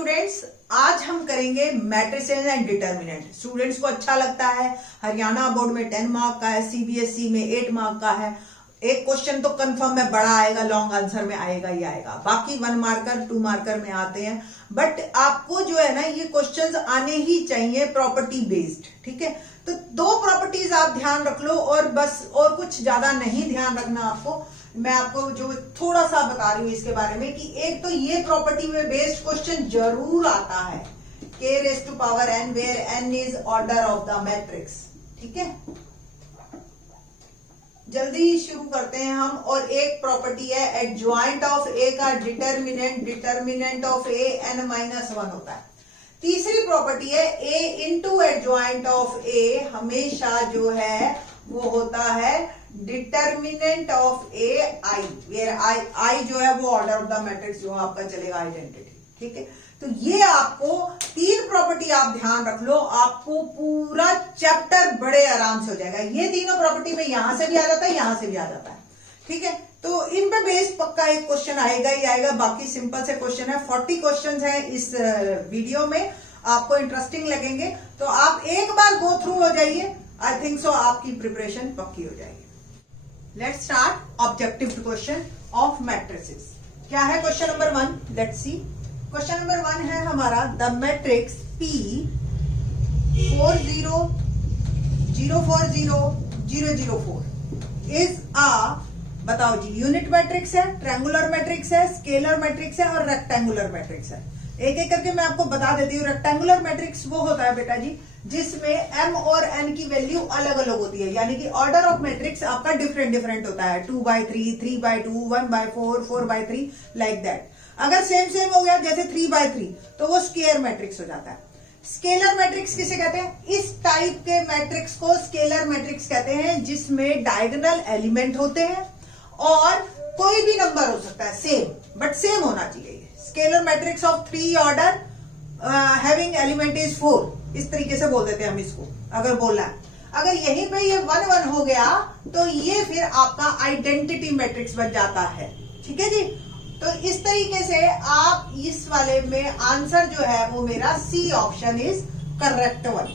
Students, आज हम करेंगे मैट्रिसेस एंड डिटर्मिनेंट। स्टूडेंट्स को अच्छा लगता है, हरियाणा बोर्ड में 10 मार्क का है, सीबीएसई में 8 मार्क का है। एक क्वेश्चन तो कंफर्म में बड़ा आएगा, लॉन्ग आंसर में आएगा ही आएगा, बाकी 1 मार्कर 2 मार्कर में आते हैं। बट आपको जो है ना, ये क्वेश्चंस आने ही चाहिए प्रॉपर्टी बेस्ड, ठीक है। तो 2 प्रॉपर्टीज आप ध्यान रख लो और बस, और कुछ ज्यादा नहीं ध्यान रखना आपको। मैं आपको जो थोड़ा सा बता रही हूँ इसके बारे में कि एक तो ये प्रॉपर्टी में बेस्ड क्वेश्चन जरूर आता है, k⁻n where n is order of the matrix, ठीक है। जल्दी शुरू करते हैं हम। और एक प्रॉपर्टी है एडजॉइंट ऑफ ए का डिटर्मिनेंट ऑफ ए n-1 होता है। तीसरी प्रॉपर्टी है a into adjoint of A, हमेशा जो है वो होता है determinant of A I, where I जो है वो ऑर्डर ऑफ द मैट्रिक्स जो आपका चलेगा आइडेंटिटी, ठीक है। तो ये आपको 3 प्रॉपर्टी आप ध्यान रख लो, आपको पूरा चैप्टर बड़े आराम से हो जाएगा। ये तीनों प्रॉपर्टी में यहां से भी आ जाता है, यहां से भी आ जाता है, ठीक है। तो इन पे बेस पक्का एक क्वेश्चन आएगा ही आएगा। बाकी सिंपल से क्वेश्चन है, 40 क्वेश्चन है इस वीडियो में, आपको इंटरेस्टिंग लगेंगे। तो आप एक बार गो थ्रू हो जाइए, आई थिंक सो आपकी प्रिपरेशन पक्की हो जाएगी। Let's start objective question of matrices. क्या है question number 1? Let's see. Question number 1 है हमारा, the matrix P 4 0 0 4 0 0 0 4 is a, बताओ जी, यूनिट मैट्रिक्स है, ट्रायंगुलर मैट्रिक्स है, स्केलर मैट्रिक्स है और रेक्टेंगुलर मैट्रिक्स है। एक एक करके मैं आपको बता देती हूँ। रेक्टेंगुलर मैट्रिक्स वो होता है बेटा जी जिसमें m और n की वैल्यू अलग अलग होती है, यानी कि ऑर्डर ऑफ मैट्रिक्स आपका डिफरेंट होता है, 2/3, 3/2, 1/4, 4/3, लाइक दैट। अगर सेम हो गया जैसे 3/3 तो वो स्क्वायर मैट्रिक्स हो जाता है। स्केलर मैट्रिक्स किसे कहते हैं? इस टाइप के मैट्रिक्स को स्केलर मैट्रिक्स कहते हैं जिसमें डायगोनल एलिमेंट होते हैं और कोई भी नंबर हो सकता है सेम, बट सेम होना चाहिए। Scalar matrix of 3 order having element is 4, इस तरीके से बोल देते हैं हम इसको, अगर बोलना है। अगर यहीं पे ये 1 1 हो गया तो ये फिर आपका आइडेंटिटी मैट्रिक्स बन जाता है, ठीक है जी। तो इस तरीके से आप इस वाले में आंसर जो है वो मेरा C option is correct one.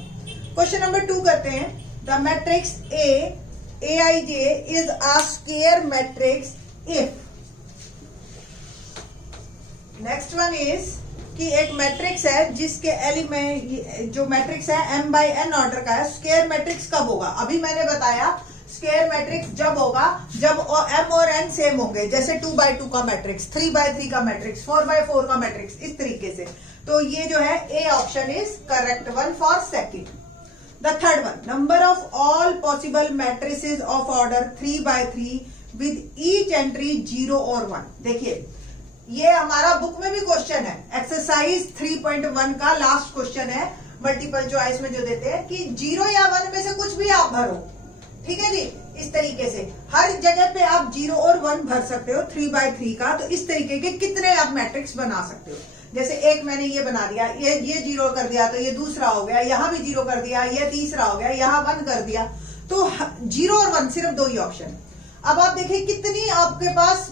Question number 2 करते हैं। The matrix Aij is a square matrix if. Next one is कि एक मैट्रिक्स है जिसके एलिमेंट, जो मैट्रिक्स है m/n ऑर्डर का है। स्क्वायर मैट्रिक्स कब होगा? अभी मैंने बताया स्क्वायर मैट्रिक्स जब होगा जब m और n सेम होंगे, जैसे 2/2 का मैट्रिक्स, 3/3 का मैट्रिक्स, 4/4 का मैट्रिक्स, इस तरीके से। तो ये जो है ए option is correct one for second. The third one, number of all possible matrices of order 3/3 with each entry 0 और 1। देखिए ये हमारा बुक में भी क्वेश्चन है, एक्सरसाइज 3.1 का लास्ट क्वेश्चन है, मल्टीपल चॉइस में जो देते हैं कि 0 या 1 में से कुछ भी आप भरो, ठीक है जी। इस तरीके से हर जगह पे आप 0 और 1 भर सकते हो 3/3 का। तो इस तरीके के कितने आप मैट्रिक्स बना सकते हो। जैसे एक मैंने ये बना दिया, ये 0 कर दिया तो ये दूसरा हो गया, यहां भी 0 कर दिया, ये तीसरा हो गया, यहां 1 कर दिया। तो 0 और 1 सिर्फ 2 ही ऑप्शन। अब आप देखिए कितनी आपके पास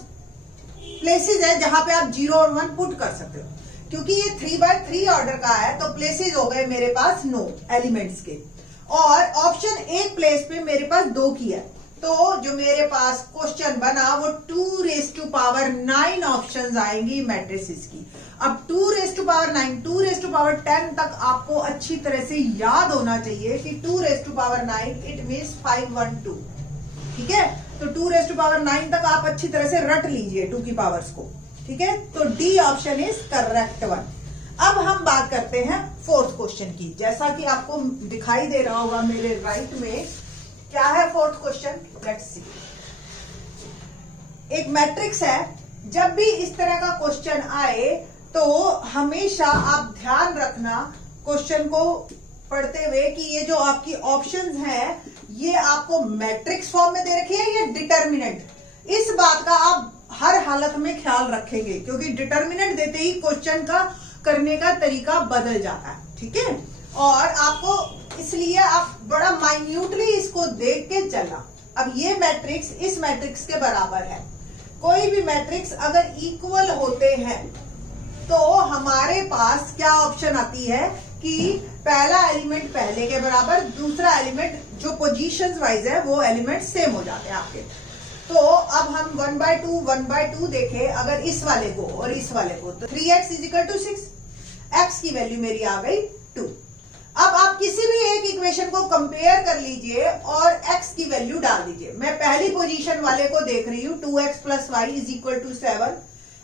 प्लेसेस है जहां पे आप 0 और 1 पुट कर सकते हो। क्योंकि ये 3/3 ऑर्डर का है तो प्लेसेस हो गए मेरे पास 9 एलिमेंट्स के, और ऑप्शन एक प्लेस पे मेरे पास 2 की है। तो जो मेरे पास क्वेश्चन बना वो 2⁻9 ऑप्शंस आएंगी मैट्रिसेस की। अब 2⁻9, 2⁻10 तक आपको अच्छी तरह से याद होना चाहिए कि 2⁻9 इट मीन्स 512, ठीक है। तो 2⁻9 तक आप अच्छी तरह से रट लीजिए 2 की पावर्स को, ठीक है। तो D option is correct one. अब हम बात करते हैं 4th क्वेश्चन की। जैसा कि आपको दिखाई दे रहा होगा मेरे राइट में, क्या है 4th क्वेश्चन? Let's see. एक मैट्रिक्स है, जब भी इस तरह का क्वेश्चन आए तो हमेशा आप ध्यान रखना क्वेश्चन को पढ़ते हुए कि ये जो आपकी ऑप्शंस हैं ये आपको मैट्रिक्स फॉर्म में दे रखी है या डिटर्मिनेंट। इस बात का आप हर हालत में ख्याल रखेंगे, क्योंकि डिटर्मिनेंट देते ही क्वेश्चन का करने का तरीका बदल जाता है, ठीक है। और आपको इसलिए आप बड़ा माइन्यूटली इसको देख के चलना। अब ये मैट्रिक्स इस मैट्रिक्स के बराबर है। कोई भी मैट्रिक्स अगर इक्वल होते हैं तो हमारे पास क्या ऑप्शन आती है कि पहला एलिमेंट पहले के बराबर, दूसरा एलिमेंट जो पोजीशंस वाइज है वो एलिमेंट सेम हो जाते हैं आपके। तो अब हम 1/2 देखें, अगर इस वाले को और इस वाले को, तो 3x = 6, x की वैल्यू मेरी आ गई 2। अब आप किसी भी एक इक्वेशन को कंपेयर कर लीजिए और x की वैल्यू डाल दीजिए। मैं पहली पोजीशन वाले को देख रही हूं, 2x + y = 7।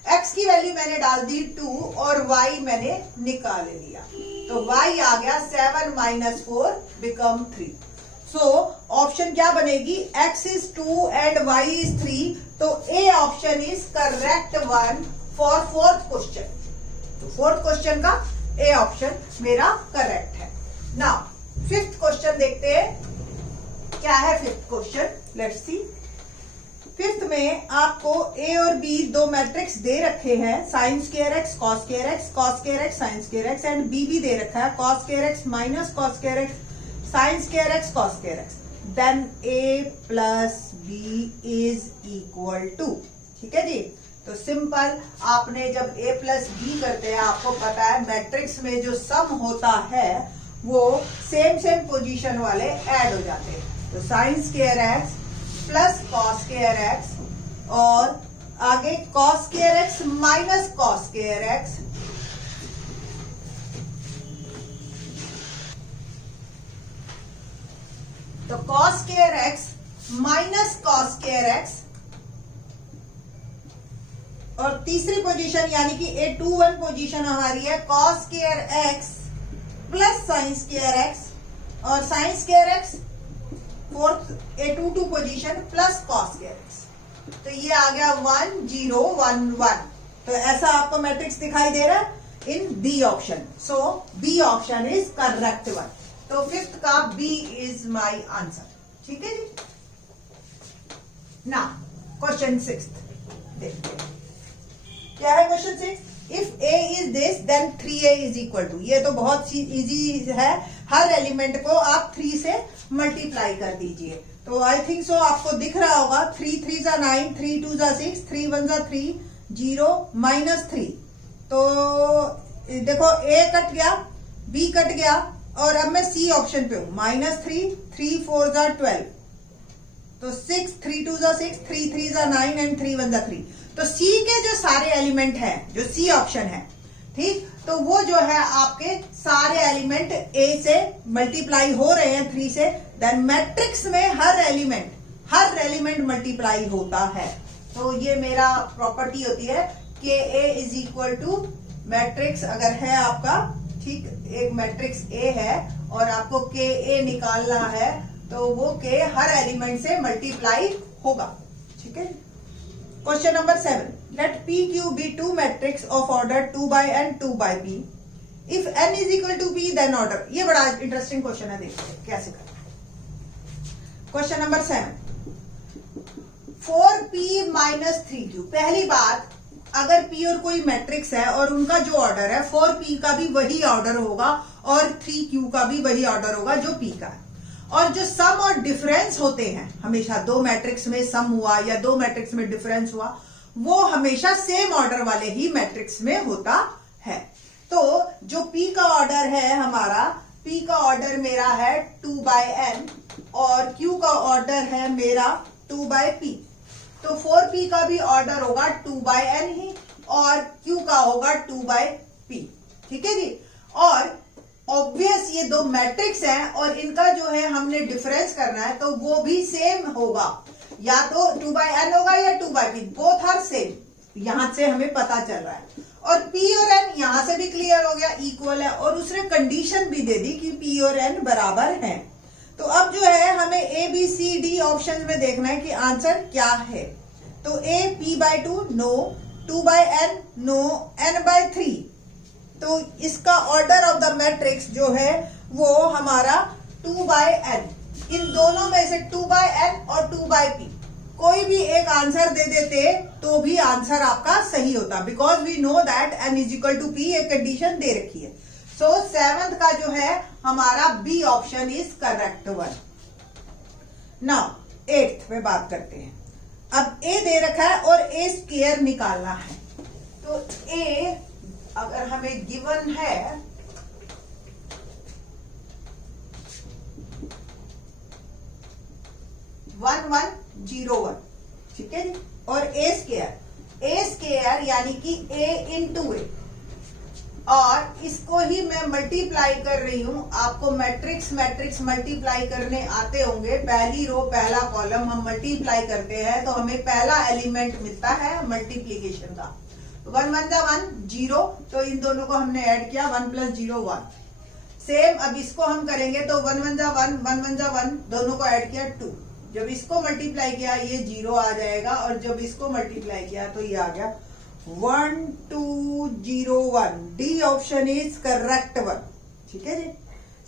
x की वैल्यू मैंने डाल दी 2 और y मैंने निकाल लिया, तो y आ गया 7 - 4 = 3। सो ऑप्शन क्या बनेगी, x is 2 and y is 3, तो A option is correct one for fourth question. तो फोर्थ क्वेश्चन का A ऑप्शन मेरा करेक्ट है। नाउ फिफ्थ क्वेश्चन देखते हैं क्या है fifth question, let's see. Fifth में आपको A और B दो मैट्रिक्स दे रखे हैं, sin²x cos²x cos²x sin²x, and B भी दे रखा है cos²x - cos²x sin²x cos²x, then A + B = ठीक है जी। तो सिंपल, आपने जब A + B करते हैं, आपको पता है मैट्रिक्स में जो सम होता है वो सेम पोजीशन वाले ऐड हो जाते हैं। तो sin² + cos² और आगे cos² - cos², तो cos² - cos², और तीसरी पोजीशन यानी कि A21 पोजीशन हमारी है cos² + sin², और sin², fourth A22 position + cos²। तो ये आ गया 1 0 1 1। तो ऐसा आपको मैट्रिक्स दिखाई दे रहा है इन B option. So B option is correct one. तो फिफ्थ का B इज माय आंसर। ठीक है जी। ना क्वेश्चन 6 देखते हैं क्या है। Question 6, if A is this then 3A = ये तो बहुत इजी है, हर एलिमेंट को आप 3 से मल्टीप्लाई कर दीजिए। तो आई थिंक सो आपको दिख रहा होगा, 3 3 = 9, 3 2 = 6, 3 1 = 3, 0 -3। तो देखो A कट गया, B कट गया, और अब मैं C ऑप्शन पे हूं, -3, 3 4 = 12, तो 6, 3 2 = 6, 3 3 = 9 एंड 3 1 = 3। तो C के जो सारे एलिमेंट हैं, जो C ऑप्शन है, ठीक, तो वो जो है आपके सारे एलिमेंट A से मल्टीप्लाई हो रहे हैं 3 से, देन मैट्रिक्स में हर एलिमेंट मल्टीप्लाई होता है। तो ये मेरा प्रॉपर्टी होती है कि A = मैट्रिक्स अगर है आपका, ठीक, एक मैट्रिक्स A है और आपको KA निकालना है, तो वो K हर एलिमेंट से मल्टीप्लाई होगा। ठीक है। Question number 7, let PQ be two matrix of order 2/n 2/p, if n = p then order। ये बड़ा इंटरेस्टिंग क्वेश्चन है, देखते हैं कैसे करना है। Question number 7, 4p - 3q। पहली बात, अगर P और कोई मैट्रिक्स है और उनका जो ऑर्डर है 4p का भी वही ऑर्डर होगा और 3q का भी वही ऑर्डर होगा जो P का है। और जो सम और डिफरेंस होते हैं, हमेशा दो मैट्रिक्स में सम हुआ या दो मैट्रिक्स में डिफरेंस हुआ, वो हमेशा सेम ऑर्डर वाले ही मैट्रिक्स में होता है। तो जो P का ऑर्डर है हमारा, P का ऑर्डर मेरा है 2/n और Q का ऑर्डर है मेरा 2/p। तो 4p का भी ऑर्डर होगा 2/n ही और Q का होगा 2/p। ठीक है जी। और ऑब्वियस ये दो मैट्रिक्स हैं और इनका जो है हमने डिफरेंस करना है, तो वो भी सेम होगा, या तो 2/n होगा या 2/p, बोथ आर सेम। यहां से हमें पता चल रहा है। और P और N यहां से भी क्लियर हो गया, इक्वल है, और उसने कंडीशन भी दे दी कि P और N बराबर हैं। तो अब जो है हमें A B C D option में देखना है कि आंसर क्या है। तो A P/2 no, 2/n no, n/3। तो इसका ऑर्डर ऑफ द मैट्रिक्स जो है वो हमारा 2/n। इन दोनों में से 2/n और 2/p कोई भी एक आंसर दे देते तो भी आंसर आपका सही होता, because we know that n = p, एक कंडीशन दे रखी है। सो 7th का जो है हमारा B option is correct one. Now 8th में बात करते हैं। अब A दे रखा है और A² निकालना है। तो A और हमें गिवन है 1101, ठीक है जी। और ए स्केयर यानी कि a इंटू ए, और इसको ही मैं मल्टीप्लाई कर रही हूं। आपको मैट्रिक्स मल्टीप्लाई करने आते होंगे, पहली रो पहला कॉलम हम मल्टीप्लाई करते हैं तो हमें पहला एलिमेंट मिलता है मल्टीप्लीकेशन का। 1 1 जा 1 0, तो इन दोनों को हमने ऐड किया, 1 + 0 1। सेम अब इसको हम करेंगे तो 1 1 जा 1 1 1 जा 1, दोनों को ऐड किया 2। जब इसको मल्टीप्लाई किया ये 0 आ जाएगा, और जब इसको मल्टीप्लाई किया तो ये आ गया 1201। D option is correct one, ठीक है जी।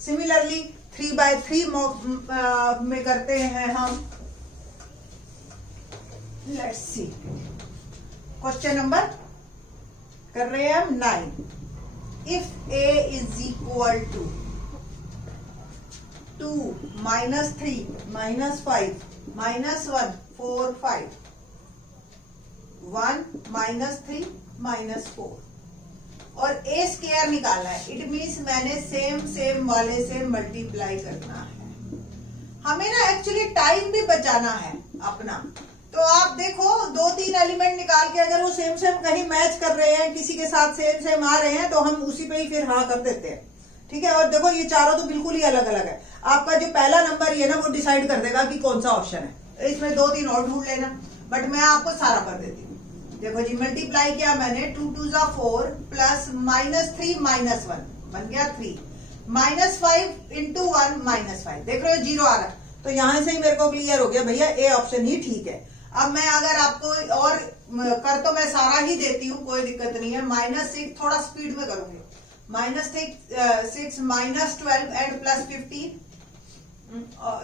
सिमिलरली 3/3 में करते हैं हम। लेट्स सी, क्वेश्चन नंबर कर रहे हैं हम 9। If a is equal to 2 - 3 - 5 - 1 4 5 1 - 3 - 4 और ए स्केयर निकालना है। इट मीन्स मैंने सेम वाले से मल्टीप्लाई करना है। हमें ना एक्चुअली टाइम भी बचाना है अपना। तो आप देखो 2-3 एलिमेंट निकाल के अगर वो सेम कहीं मैच कर रहे हैं, किसी के साथ सेम आ रहे हैं, तो हम उसी पे ही फिर हाँ कर देते हैं, ठीक है। और देखो ये चारों तो बिल्कुल ही अलग अलग है। आपका जो पहला नंबर ये ना वो डिसाइड कर देगा कि कौन सा ऑप्शन है। इसमें 2-3 और ढूंढ लेना, बट मैं आपको सारा कर देती हूँ। देखो जी, मल्टीप्लाई किया मैंने, 2 2 जा 4 प्लस -3 - 1 बन गया 3, -5 × 1 -5। देख रहे हो 0 आ रहा है, तो यहां से ही मेरे को क्लियर हो गया भैया ए ऑप्शन ही ठीक है। अब मैं अगर आपको और कर तो मैं सारा ही देती हूँ, कोई दिक्कत नहीं है। -6 थोड़ा स्पीड में करूंगी, -6 -12 एंड +15,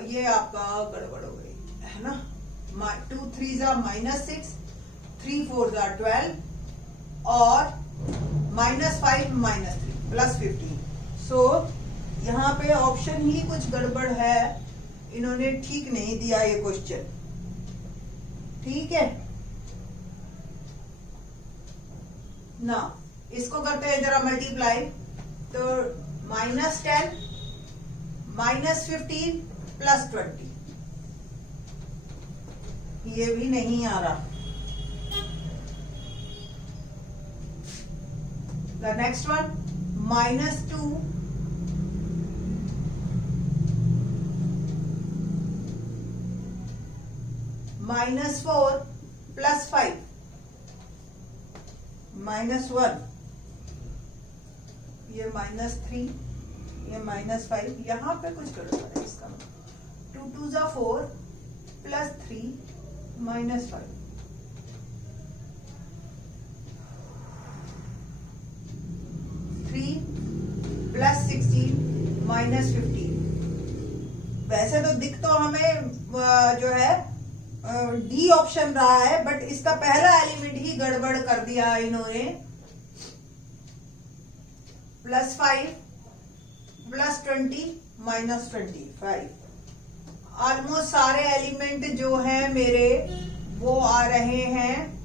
ये आपका गड़बड़ हो गई है ना। 2 3 जा -6, 3 4 जा 12 और -5 -3 +15। सो यहाँ पे ऑप्शन ही कुछ गड़बड़ है, इन्होंने ठीक नहीं दिया ये क्वेश्चन, ठीक है ना। इसको करते हैं जरा मल्टीप्लाई, तो -10 -15 +20, ये भी नहीं आ रहा। The next one, -2 -4 +5 -1, ये -3, ये -5, यहाँ पे कुछ गड़बड़ है इसका। 2 2 जा 4 +3 -5, 3 +16 -15। वैसे तो दिख तो हमें जो है डी ऑप्शन रहा है, बट इसका पहला एलिमेंट ही गड़बड़ कर दिया इन्होंने। +5 +20 -25। ऑलमोस्ट सारे एलिमेंट जो हैं मेरे वो आ रहे हैं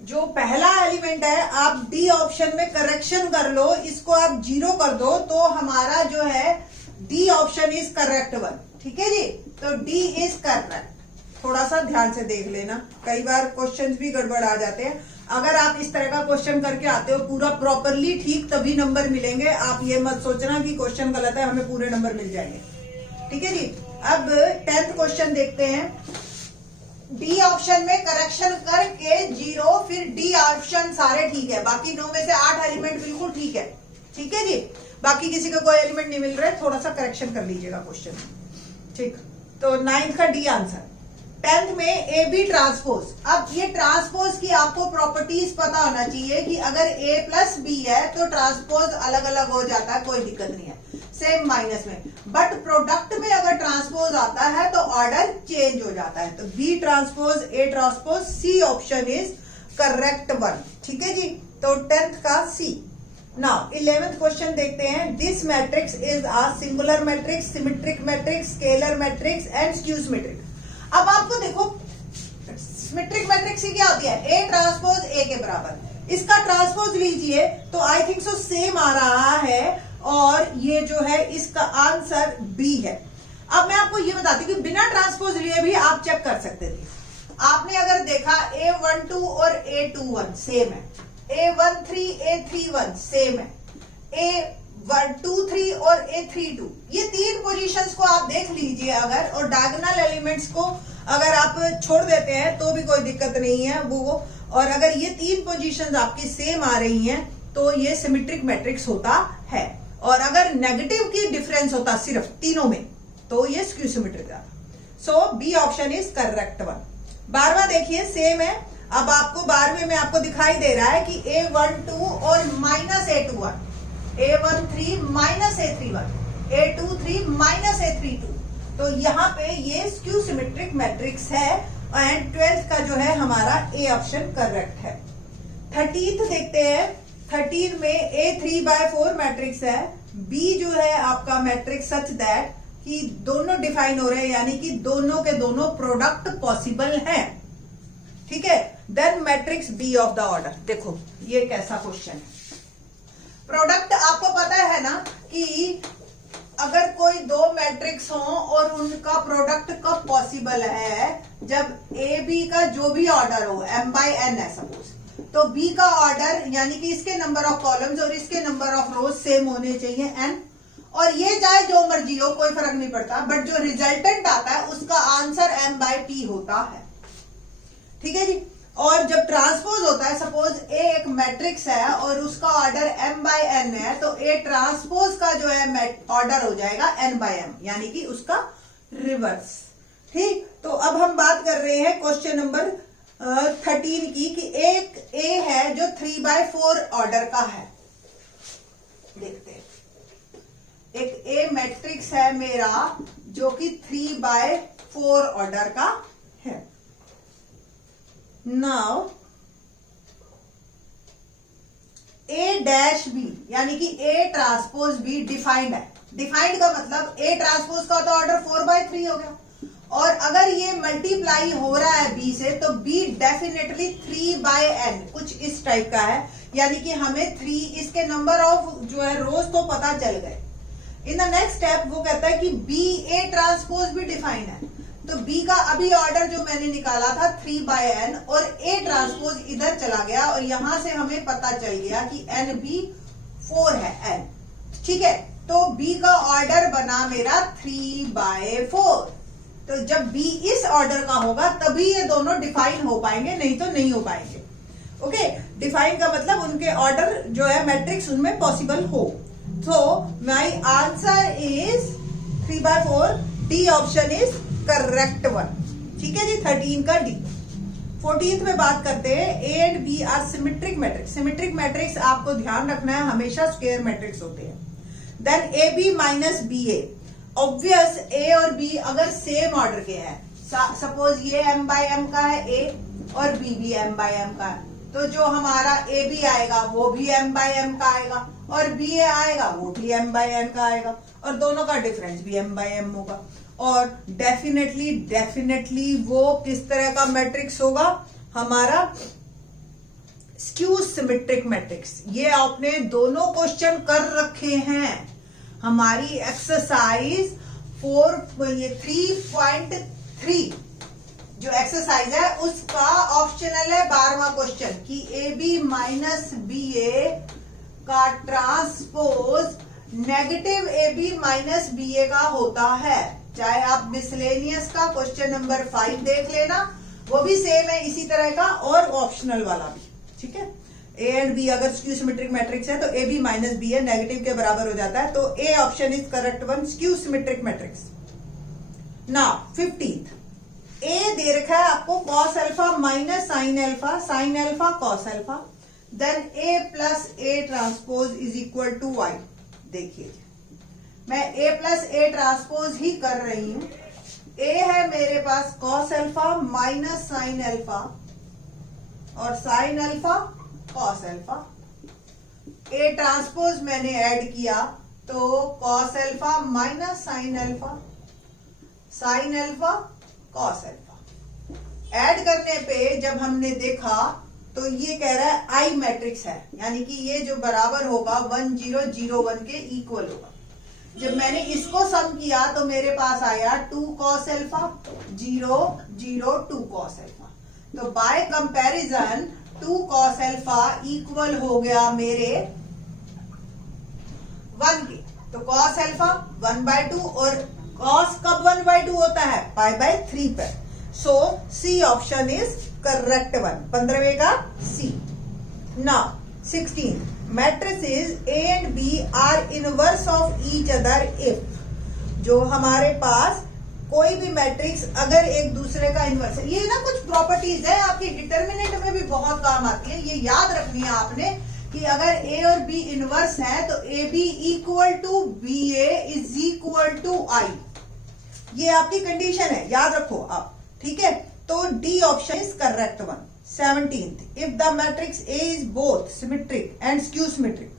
जो पहला एलिमेंट है, आप डी ऑप्शन में करेक्शन कर लो, इसको आप 0 कर दो तो हमारा जो है D option is correct one, ठीक है जी। तो डी इज करेक्ट। थोड़ा सा ध्यान से देख लेना, कई बार क्वेश्चंस भी गड़बड़ आ जाते हैं। अगर आप इस तरह का क्वेश्चन करके आते हो पूरा प्रॉपरली ठीक, तभी नंबर मिलेंगे। आप ये मत सोचना कि क्वेश्चन गलत है हमें पूरे नंबर मिल जाएंगे, ठीक है जी। अब 10th क्वेश्चन देखते हैं। डी ऑप्शन में करेक्शन करके 0, फिर डी ऑप्शन सारे ठीक है, बाकी 9 में से 8 एलिमेंट बिल्कुल ठीक है, ठीक है जी। बाकी किसी का कोई एलिमेंट नहीं मिल रहा है, थोड़ा सा करेक्शन कर लीजिएगा क्वेश्चन, ठीक। तो 9th का डी आंसर। 10th में ए बी ट्रांसपोज। अब ये ट्रांसपोज की आपको प्रॉपर्टीज पता होना चाहिए कि अगर ए प्लस बी है तो ट्रांसपोज अलग अलग हो जाता है, कोई दिक्कत नहीं है, सेम माइनस में। बट प्रोडक्ट में अगर ट्रांसपोज आता है तो ऑर्डर चेंज हो जाता है। तो B transpose A transpose, C option is correct one, ठीक है जी। तो 10th का सी। नाउ 11th क्वेश्चन देखते हैं। This matrix is a singular matrix, symmetric matrix, scalar matrix and skew symmetric. अब आपको देखो सिमेट्रिक मैट्रिक्स ही क्या होती है, ए ट्रांसपोज ए के बराबर। इसका ट्रांसपोज लीजिए तो आई थिंक सो सेम आ रहा है, और ये जो है इसका आंसर बी है। अब मैं आपको ये बताती हूँ कि बिना ट्रांसपोज लिए भी आप चेक कर सकते थे। आपने अगर देखा A12 और A21 सेम है, A13 A31 सेम है, A23 और A32, ये तीन पोजीशंस को आप देख लीजिए अगर, और डायगोनल एलिमेंट्स को अगर आप छोड़ देते हैं तो भी कोई दिक्कत नहीं है वो, और अगर ये तीन पोजीशंस आपकी सेम आ रही हैं तो ये सिमेट्रिक मैट्रिक्स होता है। और अगर नेगेटिव की डिफरेंस होता सिर्फ तीनों में तो ये स्क्यू सिमेट्रिक आता। So B option is correct one. 12वां देखिए सेम है। अब आपको 12वें में आपको दिखाई दे रहा है कि A12 और minus A21, A13 minus A31, A23 minus A32, तो यहाँ पे ये स्क्यू सिमेट्रिक मैट्रिक्स है, एंड 12th का जो है हमारा ए ऑप्शन करेक्ट है। 13th देखते हैं। 13 में A3/4 मैट्रिक्स है, बी जो है आपका मैट्रिक्स सच दैट कि दोनों डिफाइन हो रहे हैं, यानी कि दोनों के दोनों प्रोडक्ट पॉसिबल हैं, ठीक है। Then matrix B of the order. देखो ये कैसा क्वेश्चन है। प्रोडक्ट आपको पता है ना कि अगर कोई दो मैट्रिक्स हो और उनका प्रोडक्ट कब पॉसिबल है, जब ए बी का जो भी ऑर्डर हो m/n है सपोज, तो बी का ऑर्डर यानी कि इसके नंबर ऑफ कॉलम्स और इसके नंबर ऑफ रोज सेम होने चाहिए n, और ये चाहे जो मर्जी हो कोई फर्क नहीं पड़ता, बट जो रिजल्टेंट आता है उसका आंसर m/p होता है, ठीक है जी। और जब ट्रांसपोज होता है, सपोज ए एक मैट्रिक्स है और उसका ऑर्डर m/n है, तो ए ट्रांसपोज का जो है ऑर्डर हो जाएगा n/m, यानी कि उसका रिवर्स, ठीक। तो अब हम बात कर रहे हैं क्वेश्चन नंबर 13 की, कि एक ए है जो 3/4 ऑर्डर का है। देखते हैं, एक ए मैट्रिक्स है मेरा जो कि 3/4 ऑर्डर का है। नाउ ए डैश बी यानी कि ए ट्रांसपोज बी डिफाइंड है। डिफाइंड का मतलब ए ट्रांसपोज का तो ऑर्डर 4/3 हो गया, और अगर ये मल्टीप्लाई हो रहा है बी से तो बी डेफिनेटली 3/n कुछ इस टाइप का है, यानी कि हमें 3 इसके नंबर ऑफ जो है रोज तो पता चल गए। इन द नेक्स्ट स्टेप वो कहता है कि बी ए ट्रांसपोज भी डिफाइन है, तो बी का अभी ऑर्डर जो मैंने निकाला था 3/n, और ए ट्रांसपोज इधर चला गया, और यहां से हमें पता चल गया कि n भी 4 है n, ठीक है। तो बी का ऑर्डर बना मेरा 3/4। तो जब बी इस ऑर्डर का होगा तभी ये दोनों डिफाइन हो पाएंगे, नहीं तो नहीं हो पाएंगे। ओके, डिफाइन का मतलब उनके ऑर्डर जो है मैट्रिक्स उनमें पॉसिबल हो। So my answer is 3/4. D option is correct one. ठीक है जी, 13 का D। 14th में बात करते हैं, A and B are symmetric matrix. Symmetric matrix आपको ध्यान रखना है हमेशा स्क्वायर मैट्रिक्स होते हैं। Then AB minus BA. Obvious A और B अगर सेम ऑर्डर के हैं, सपोज ये m/m का है A और B भी m/m का है, तो जो हमारा ए बी आएगा वो भी m/m का आएगा, और बी ए आएगा वो भी m/n का आएगा, और दोनों का डिफरेंस भी m/m होगा। और डेफिनेटली वो किस तरह का मैट्रिक्स होगा, हमारा स्क्यू सिमेट्रिक मैट्रिक्स। ये आपने दोनों क्वेश्चन कर रखे हैं हमारी एक्सरसाइज 3.3 जो एक्सरसाइज है उसका ऑप्शनल है 12वां क्वेश्चन, कि A B minus B A का transpose negative A B minus B A का होता है। चाहे आप मिसलेनियस का क्वेश्चन नंबर 5 देख लेना, वो भी सेम है इसी तरह का, और ऑप्शनल वाला भी, ठीक है। ए एंड बी अगर स्क्यू सिमेट्रिक मैट्रिक्स है तो A B minus B A negative के बराबर हो जाता है, तो A option is correct one, skew symmetric matrix. Now 15th, A दे रखा है आपको cos alpha minus sine alpha cos alpha, then A plus A transpose is equal to Y. देखिए मैं ए प्लस ए ट्रांसपोज ही कर रही हूं। ए है मेरे पास cos alpha minus sine alpha, और sine alpha cos alpha, A transpose मैंने ऐड किया तो cos alpha minus sine alpha, sine alpha cos alpha. Add करने पे जब हमने देखा तो ये कह रहा है आई मैट्रिक्स है, यानी कि ये जो बराबर होगा 1 0 0 1 के इक्वल होगा। जब मैंने इसको सम किया तो मेरे पास आया 2 cos अल्फा 0 0 2 cos अल्फा। तो bye comparison 2 cos alpha equal हो गया मेरे 1 के। तो cos अल्फा 1/2 और cos कब 1/2 होता है? π/3 पर। So C option is correct one, 15वें का C. Now 16 matrices A and B are inverse of each other if, जो हमारे पास कोई भी मैट्रिक्स अगर एक दूसरे का इनवर्स है, ये ना कुछ प्रॉपर्टीज है आपकी डिटर्मिनेंट में भी बहुत काम आती है, ये याद रखनी है आपने कि अगर A और B इनवर्स है तो AB equal to BA is equal to I, ये आपकी कंडीशन है, याद रखो आप, ठीक है। तो D option is correct one. 17th if the matrix A is both symmetric and skew symmetric,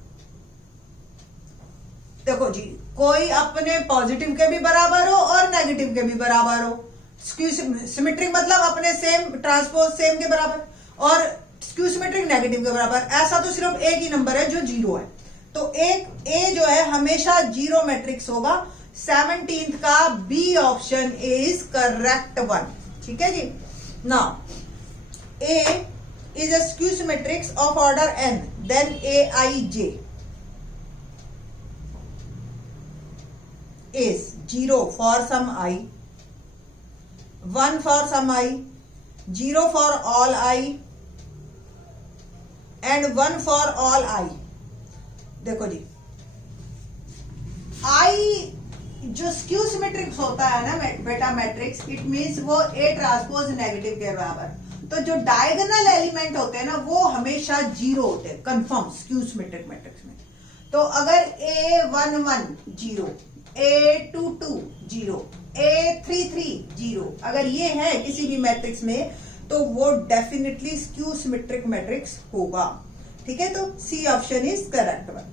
देखो जी कोई अपने पॉजिटिव के भी बराबर हो और नेगेटिव के भी बराबर हो। स्क्यू सिमेट्रिक मतलब अपने सेम ट्रांसपोज सेम के बराबर, और स्क्यू सिमेट्रिक नेगेटिव के बराबर। ऐसा तो सिर्फ एक ही नंबर है जो 0 है, तो एक ए जो है हमेशा 0 मैट्रिक्स होगा। 17th का B option is correct one, ठीक है जी। Now A is a skew matrix of order n, then Aij is 0 for some I, 1 for some I, 0 for all I and 1 for all I। देखो जी I जो skew सिमेट्रिक्स होता है ना बेटा matrix, it means वो A ट्रांसपोज नेगेटिव के बराबर। तो जो डायगोनल एलिमेंट होते हैं ना वो हमेशा 0 होते हैं कंफर्म स्क्यू सिमेट्रिक मैट्रिक्स में। तो अगर A11 0, A22 0, A33 0 अगर ये है किसी भी मैट्रिक्स में तो वो डेफिनेटली स्क्यू सिमेट्रिक मैट्रिक्स होगा, ठीक है। तो C option is correct one.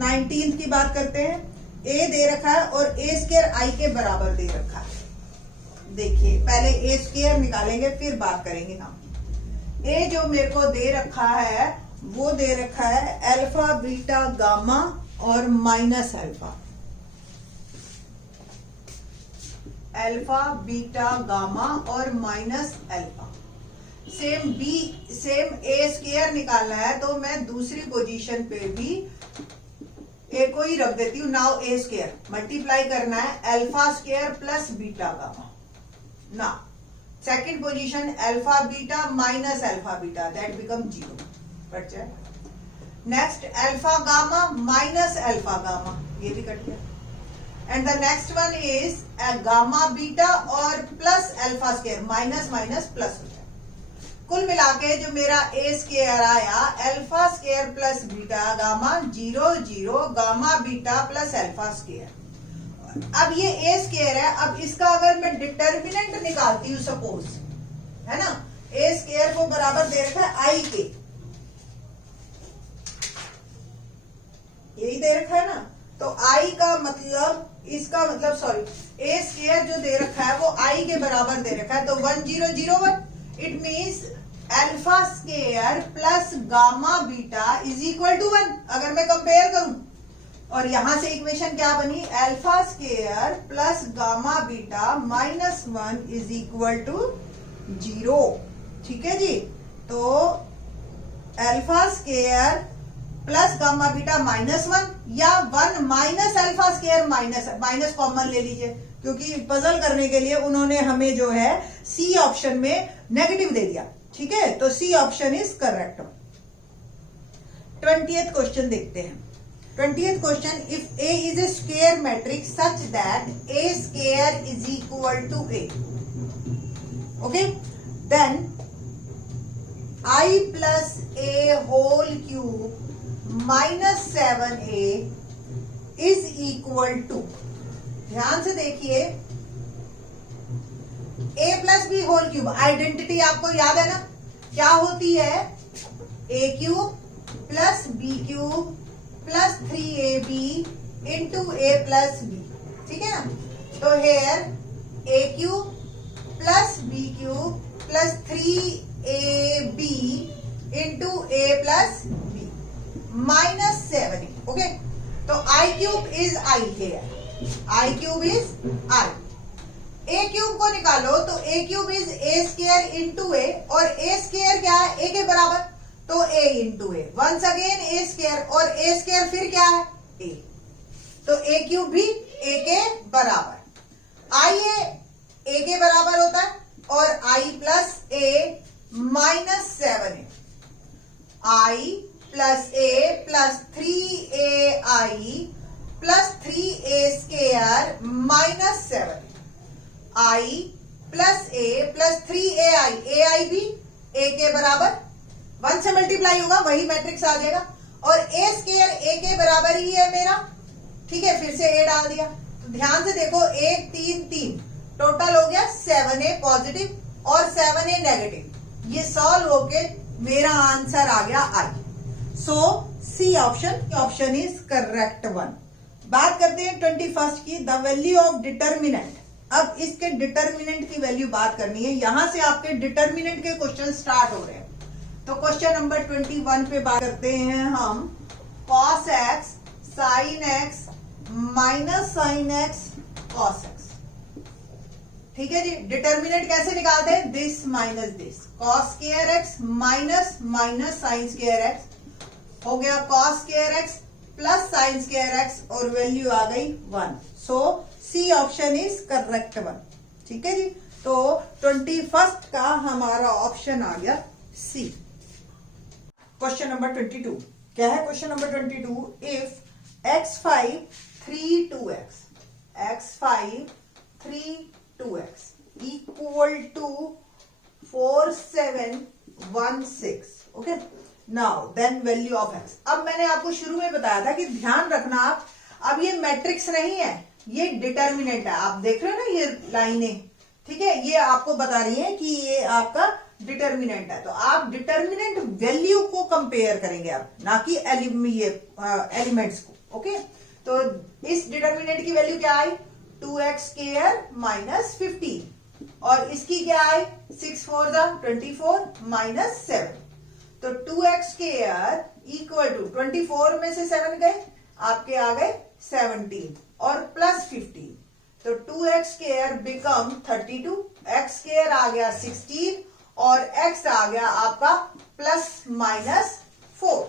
19th की बात करते हैं। A दे रखा है और A स्क्वायर I के बराबर दे रखा है। देखिए पहले A स्क्वायर निकालेंगे फिर बात करेंगे हम। A जो मेरे को दे रखा है वो दे रखा है अल्फा बीटा गामा और minus alpha, alpha beta gamma और minus alpha. Same A square निकालना है तो मैं दूसरी पोजीशन पे भी A को ही रख देती हूँ। नाउ A स्क्वायर मल्टीप्लाई करना है alpha square plus beta gamma. ना second position alpha beta minus alpha beta, that become 0, कट जाए। Next alpha gamma minus alpha gamma, ये भी कट गया। And the next one is gamma beta और plus alpha square, minus minus plus हो जाए। कुल मिला के जो मेरा A स्क्वायर आया alpha square plus beta gamma 0 0 gamma beta plus alpha square. अब ये A स्क्वायर है, अब इसका अगर मैं डिटर्मिनेंट निकालती हूँ सपोज, है ना, A स्क्वायर को बराबर दे रखा है I के, यही दे रखा है ना। तो I का मतलब इसका मतलब सॉरी A स्क्वायर जो दे रखा है वो I के बराबर दे रखा है। तो 1 0 0 1 it means alpha square plus gamma beta is equal to 1। अगर मैं कंपेयर करूं और यहां से इक्वेशन क्या बनी, alpha square plus gamma beta minus 1 is equal to 0, ठीक है जी। तो alpha square plus gamma beta -1 या 1 minus alpha square minus common ले लीजिए, क्योंकि पजल करने के लिए उन्होंने हमें जो है सी ऑप्शन में नेगेटिव दे दिया, ठीक है। तो C option is correct. 20th question देखते हैं। 20th question, if A is a square matrix such that A square is equal to A, okay, then I plus A whole cube minus 7A is equal to, ध्यान से देखिए, A plus B whole cube identity आपको याद है ना, क्या होती है, A cube plus B cube plus 3ab into a plus b, ठीक है ना। तो here a cube plus b cube plus 3ab into a plus b minus 7a, okay. तो i cube is i here, i cube is i। a cube को निकालो तो a cube is a square into a, और a square क्या है, a के बराबर, तो a into a, once again a square, और a स्क्वायर फिर क्या है, a, तो a क्यूब भी a के बराबर। i a के बराबर होता है, और i plus a minus 7a, i plus a plus 3ai plus 3a square minus 7, i plus a plus 3ai, ai भी a के बराबर, 1 से मल्टीप्लाई होगा वही मैट्रिक्स आ जाएगा, और a स्क्वायर a के बराबर ही है मेरा, ठीक है। फिर से a डाल दिया, तो ध्यान से देखो 1 3 3 टोटल हो गया 7a पॉजिटिव और 7a नेगेटिव। ये सॉल्व होके मेरा आंसर आ गया i। So C option is correct one. बात करते हैं 21st की, द वैल्यू ऑफ डिटर्मिनेंट। अब इसके डिटर्मिनेंट की वैल्यू बात करनी है, यहां से आपके डिटर्मिनेंट के क्वेश्चन स्टार्ट हो रहे हैं। तो क्वेश्चन नंबर 21 पे बात करते हैं हम, cos x sin x minus sin x cos x, ठीक है जी। डिटर्मिनेंट कैसे निकालते हैं, this minus this, cos square x minus minus sin square x हो गया cos square x plus sin square x, और वैल्यू आ गई 1। So C option is correct one, ठीक है जी। तो 21st का हमारा ऑप्शन आ गया सी। क्वेश्चन नंबर 22 क्या है, question number 22, if x5 3 2x, x5 3 2x equal to 4 7 1 6, okay. Now then value of x। अब मैंने आपको शुरू में बताया था कि ध्यान रखना आप, अब ये मैट्रिक्स नहीं है, ये डिटर्मिनेंट है। आप देख रहे हो ना ये लाइनें, ठीक है, ये आपको बता रही है कि ये आपका डिटर्मिनेंट है। तो आप डिटर्मिनेंट वैल्यू को कंपेयर करेंगे आप, ना कि एलिमेंट्स को, ओके। तो इस डिटर्मिनेंट की वैल्यू क्या आई, 2x स्क्वायर माइनस 15, और इसकी क्या आई 6 4 24 माइनस 7। तो 2x स्क्वायर इक्वल टू 24 में से 7 गए, आपके आ गए 17 और प्लस 15, तो 2x square become 32, x square आ गया 16 और x आ गया आपका plus minus 4।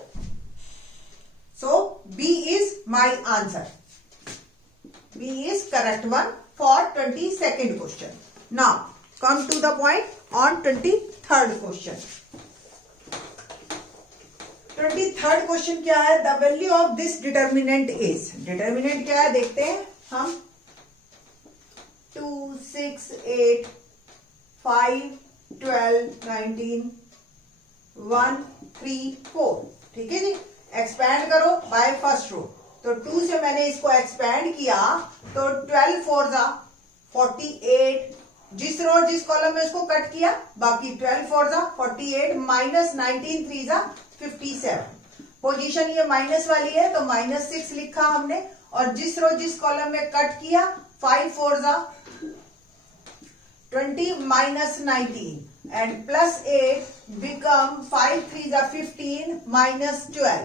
So B is my answer, B is correct one for 22nd question. Now come to the point on 23rd question. 23rd question क्या है, the value of this determinant is. Determinant क्या है देखते हैं हम, 2 6 8 5 12 19 1 3 4, ठीक है जी। Expand करो बाय फर्स्ट रो, तो 2 से मैंने इसको एक्सपैंड किया, तो 12 4 48, जिस रो जिस कॉलम में इसको कट किया, बाकी 12 4 48 माइनस 19 3 57। पोजीशन ये माइनस वाली है तो माइनस 6 लिखा हमने, और जिस रो जिस कॉलम में कट किया 5 4 20 minus 19 and plus 8 become 5 3 15 minus 12।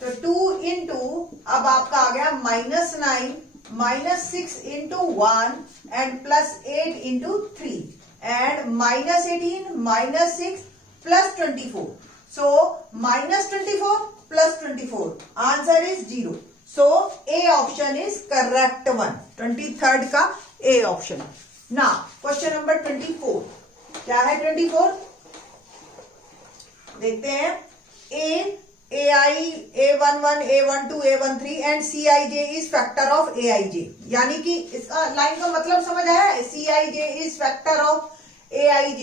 तो 2 इंटू, अब आपका आ गया minus 9 minus 6 into 1 and plus 8 into 3 and minus 18 minus 6 plus 24। So minus 24 plus 24, answer is 0। So A option is correct one, 23rd का ए ऑप्शन। ना question number 24 क्या है, 24 देखते हैं, AI A11 A12 A13 and CIJ is factor of AIJ, यानी कि इसका line का मतलब समझ आया है, CIJ is factor of AIJ।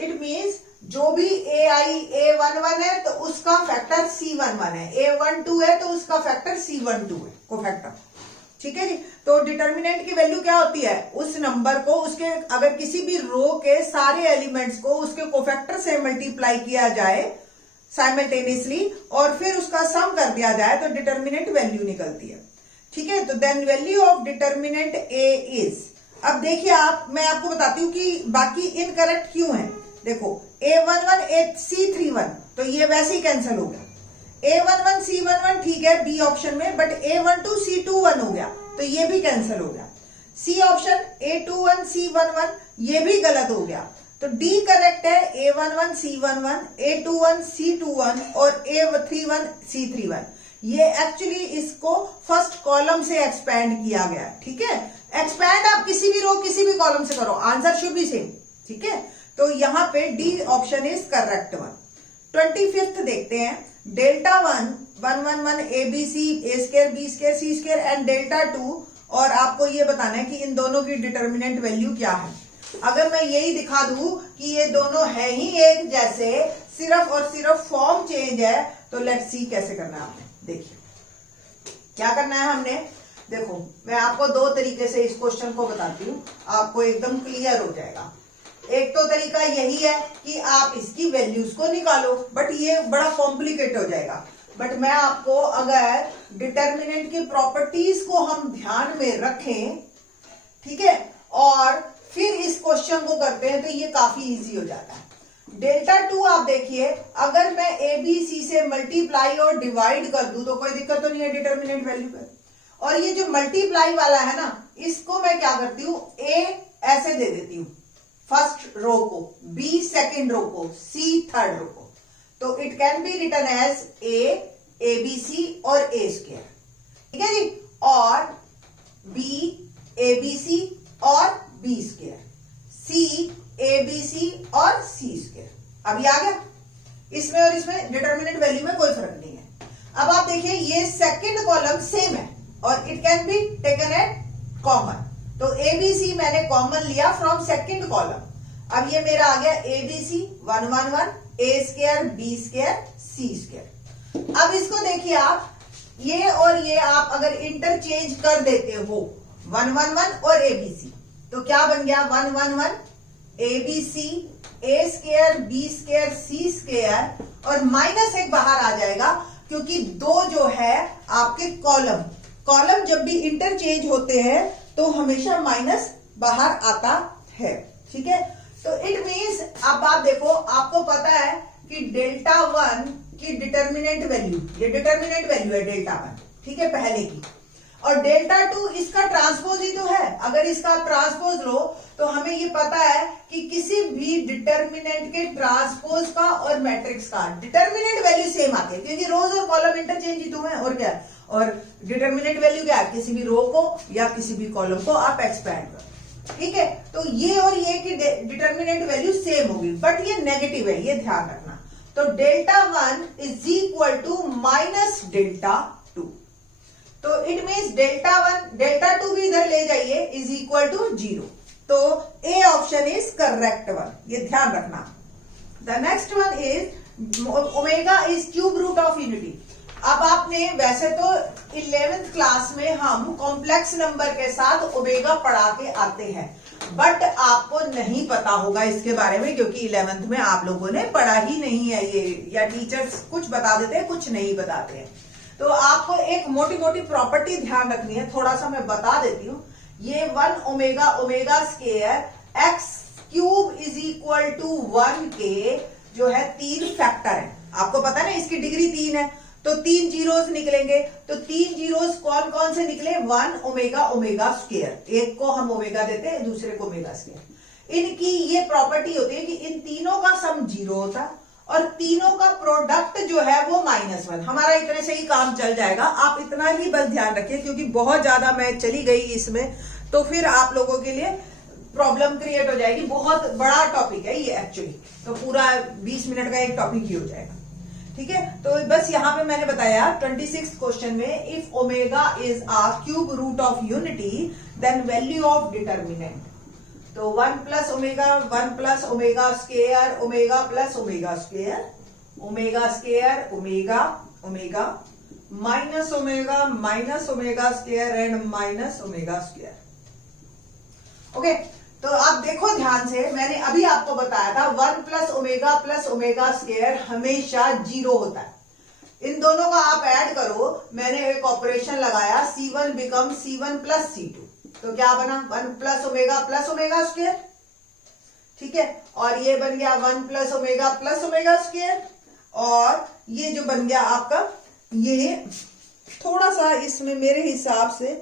It means जो भी AI A11 है तो उसका फैक्टर C11 है, A12 है तो उसका फैक्टर C12 है, को फैक्टर, ठीक है जी। तो डिटर्मिनेंट की वैल्यू क्या होती है, उस नंबर को उसके अगर किसी भी रो के सारे एलिमेंट्स को उसके कोफैक्टर से मल्टीप्लाई किया जाए साइमल्टेनियसली और फिर उसका सम कर दिया जाए तो डिटर्मिनेंट वैल्यू निकलती है। ठीक है, तो then value of determinant A is, अब देखिए मैं आपको बताती हूँ कि बाकी इनकरेक्ट क्यों है। देखो A11 C31 तो ये वैसे ही कैंसिल हो गया, A11 C11 ठीक है बी ऑप्शन में, बट A12 C21 हो गया तो ये भी कैंसिल हो गया। सी ऑप्शन A21 C11 ये भी गलत हो गया, तो डी करेक्ट है A11 C11, A21 C21 और A31 C31। ये एक्चुअली इसको फर्स्ट कॉलम से एक्सपैंड किया गया। ठीक है, एक्सपैंड आप किसी भी रो किसी भी कॉलम से करो, आंसर शुड बी सेम। ठीक है, तो यहां पे D option is correct one. 25th देखते हैं, delta 1 1 1 1 ABC A square B square C square and delta 2, और आपको ये बताना है कि इन दोनों की डिटर्मिनेंट वैल्यू क्या है। अगर मैं यही दिखा दूं कि ये दोनों है ही एक जैसे, सिर्फ और सिर्फ फॉर्म चेंज है, तो लेट्स सी कैसे करना है आपने। देखिए क्या करना है हमने, देखो मैं आपको दो तरीके से इस क्वेश्चन को बताती हूँ, आपको एकदम क्लियर हो जाएगा। एक तो तरीका यही है कि आप इसकी वैल्यूज को निकालो, बट ये बड़ा कॉम्प्लिकेट हो जाएगा। बट मैं आपको अगर डिटर्मिनेंट की प्रॉपर्टीज को हम ध्यान में रखें, ठीक है, और फिर इस क्वेश्चन को करते हैं तो ये काफी इजी हो जाता है। डेल्टा 2 आप देखिए, अगर मैं ABC से मल्टीप्लाई और डिवाइड कर दूं तो कोई दिक्कत तो नहीं है डिटर्मिनेंट वैल्यू पे। और ये जो मल्टीप्लाई वाला है ना, इसको मैं क्या करती हूं, A ऐसे दे देती हूं फर्स्ट रो को, B सेकेंड रो को, C थर्ड रो को, तो it can be written as A ABC और A स्क्वायर। ठीक है जी, और B ABC और B स्क्वायर, C ABC और C स्क्वायर। अभी आ गया, इसमें और इसमें डिटर्मिनेंट वैल्यू में कोई फर्क नहीं है। अब आप देखिए ये सेकंड कॉलम सेम है और it can be taken at common, तो ABC मैंने कॉमन लिया फ्रॉम सेकंड कॉलम। अब ये मेरा आ गया ABC 1 1 1 A square B square C square. अब इसको देखिए आप, ये और ये आप अगर इंटरचेंज कर देते हो 1 1 1 और ABC, तो क्या बन गया 1 1 1 ABC A square B square C square, और माइनस एक बाहर आ जाएगा क्योंकि दो जो है आपके कॉलम जब भी इंटरचेंज होते हैं तो हमेशा माइनस बाहर आता है। ठीक है, तो इट मींस अब आप देखो, आपको पता है कि डेल्टा 1 की डिटर्मिनेंट वैल्यू, ये डिटर्मिनेंट वैल्यू है डेल्टा 1, ठीक है, पहले की, और डेल्टा 2 इसका ट्रांसपोज ही तो है। अगर इसका ट्रांसपोज लो तो हमें ये पता है कि किसी भी डिटर्मिनेंट के ट्रांसपोज का और मैट्रिक्स का डिटर्मिनेंट वैल्यू सेम आती है, क्योंकि रोज और कॉलम इंटरचेंज ही तो है, और क्या, और डिटर्मिनेंट वैल्यू क्या है, किसी भी रो को या किसी भी कॉलम को आप एक्सपैंड करो। ठीक है, तो ये और ये की डिटर्मिनेंट वैल्यू सेम होगी, बट ये नेगेटिव है, ये ध्यान रखना। तो delta 1 is equal to minus delta 2, तो इट मीन्स डेल्टा 1 डेल्टा 2 भी इधर ले जाइए, इज इक्वल टू 0, तो A option is correct one, ये ध्यान रखना। The next one is omega is cube root of unity. अब आपने वैसे तो 11th क्लास में हम कॉम्प्लेक्स नंबर के साथ ओमेगा पढ़ा के आते हैं, बट आपको नहीं पता होगा इसके बारे में, क्योंकि 11th में आप लोगों ने पढ़ा ही नहीं है ये, या टीचर्स कुछ बता देते हैं कुछ नहीं बताते हैं। तो आपको एक मोटी मोटी प्रॉपर्टी ध्यान रखनी है, थोड़ा सा मैं बता देती हूँ। ये 1 omega omega square x cube is equal to 1 के जो है 3 फैक्टर है, आपको पता है ना, इसकी डिग्री 3 है, तो 3 जीरोस निकलेंगे, तो 3 जीरोस कौन कौन से निकले, 1 ओमेगा ओमेगा स्क्वायर, एक को हम ओमेगा देते हैं, दूसरे को ओमेगा स्क्वायर। इनकी ये प्रॉपर्टी होती है कि इन तीनों का सम 0 होता है और तीनों का प्रोडक्ट जो है वो -1। हमारा इतने से ही काम चल जाएगा, आप इतना ही बस ध्यान रखिए, क्योंकि बहुत ज्यादा मैं चली गई इसमें तो फिर आप लोगों के लिए प्रॉब्लम क्रिएट हो जाएगी। बहुत बड़ा टॉपिक है ये एक्चुअली, तो पूरा 20 मिनट का एक टॉपिक ही हो जाएगा। ठीक है, तो बस यहाँ पे मैंने बताया 26th क्वेश्चन में, if omega is a cube root of unity then value of determinant, तो 1 plus omega 1 plus omega square omega plus omega square omega square omega omega minus omega square and minus omega square. Okay, तो आप देखो ध्यान से, मैंने अभी आपको बताया था 1 प्लस ओमेगा स्क्वायर हमेशा 0 होता है। इन दोनों का आप ऐड करो, मैंने एक ऑपरेशन लगाया, C1 become C1 plus C2, तो क्या बना 1 प्लस ओमेगा स्क्वायर, ठीक है। और ये बन गया 1 प्लस ओमेगा स्क्वायर, और ये जो बन गया आपका, ये थोड़ा सा इसमें मेरे हिसाब से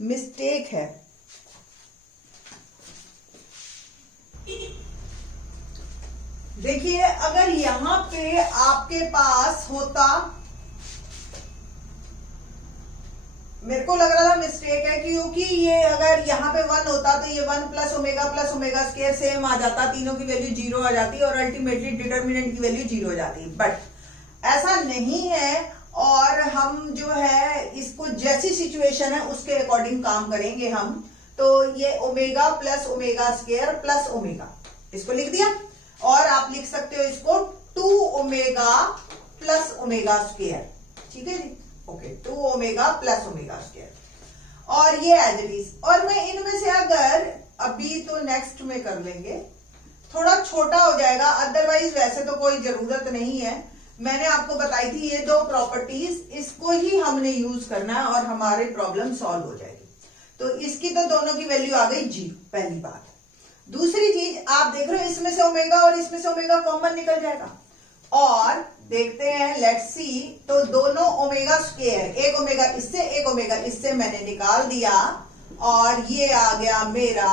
मिस्टेक है। देखिए अगर यहां पे आपके पास होता, मेरे को लग रहा था मिस्टेक है, क्योंकि ये अगर यहाँ पे 1 होता तो ये 1 प्लस ओमेगा स्क्वायर सेम आ जाता, तीनों की वैल्यू 0 आ जाती और अल्टीमेटली डिटर्मिनेंट की वैल्यू 0 हो जाती। बट ऐसा नहीं है, और हम जो है इसको जैसी सिचुएशन है उसके अकॉर्डिंग काम करेंगे हम। तो ये omega plus omega square plus omega, इसको लिख दिया, और आप लिख सकते हो इसको 2 ओमेगा प्लस ओमेगा स्क्वायर, ठीक है जी, okay 2 omega plus omega square, और ये एज इट इज। और मैं इनमें से अगर अभी तो नेक्स्ट में कर लेंगे, थोड़ा छोटा हो जाएगा, अदरवाइज वैसे तो कोई जरूरत नहीं है। मैंने आपको बताई थी ये 2 प्रॉपर्टीज, इसको ही हमने यूज करना है और हमारी प्रॉब्लम सॉल्व हो जाएगी। तो इसकी तो दोनों की वैल्यू आ गई 0, पहली बात। दूसरी चीज आप देख रहे हो, इसमें से ओमेगा और इसमें से ओमेगा कॉमन निकल जाएगा, और देखते हैं लेट्स सी, तो दोनों ओमेगा स्क्वायर, एक ओमेगा इससे एक ओमेगा इससे मैंने निकाल दिया, और ये आ गया मेरा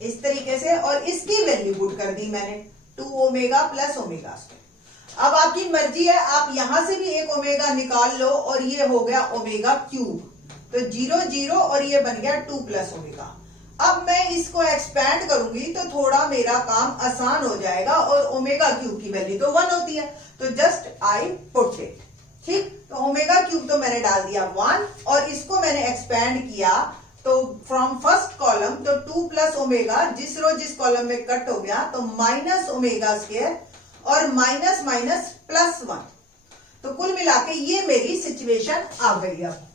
इस तरीके से, और इसकी वैल्यू पुट कर दी मैंने 2 ओमेगा प्लस ओमेगा स्क्वायर। अब आपकी मर्जी है, आप यहां से भी एक ओमेगा निकाल लो, और ये हो गया ओमेगा क्यूब, तो 0 0 और ये बन गया 2 प्लस ओमेगा। अब मैं इसको एक्सपैंड करूंगी तो थोड़ा मेरा काम आसान हो जाएगा, और ओमेगा क्यूब की वैल्यू तो 1 होती है, तो जस्ट आई पुट इट, ठीक। तो ओमेगा क्यूब तो मैंने डाल दिया 1, और इसको मैंने एक्सपैंड किया, तो फ्रॉम फर्स्ट कॉलम तो 2 प्लस ओमेगा, जिस रो जिस कॉलम में कट हो गया, तो माइनस ओमेगा स्क्वायर और माइनस माइनस प्लस 1, तो कुल मिला के ये मेरी सिचुएशन आ गई अब,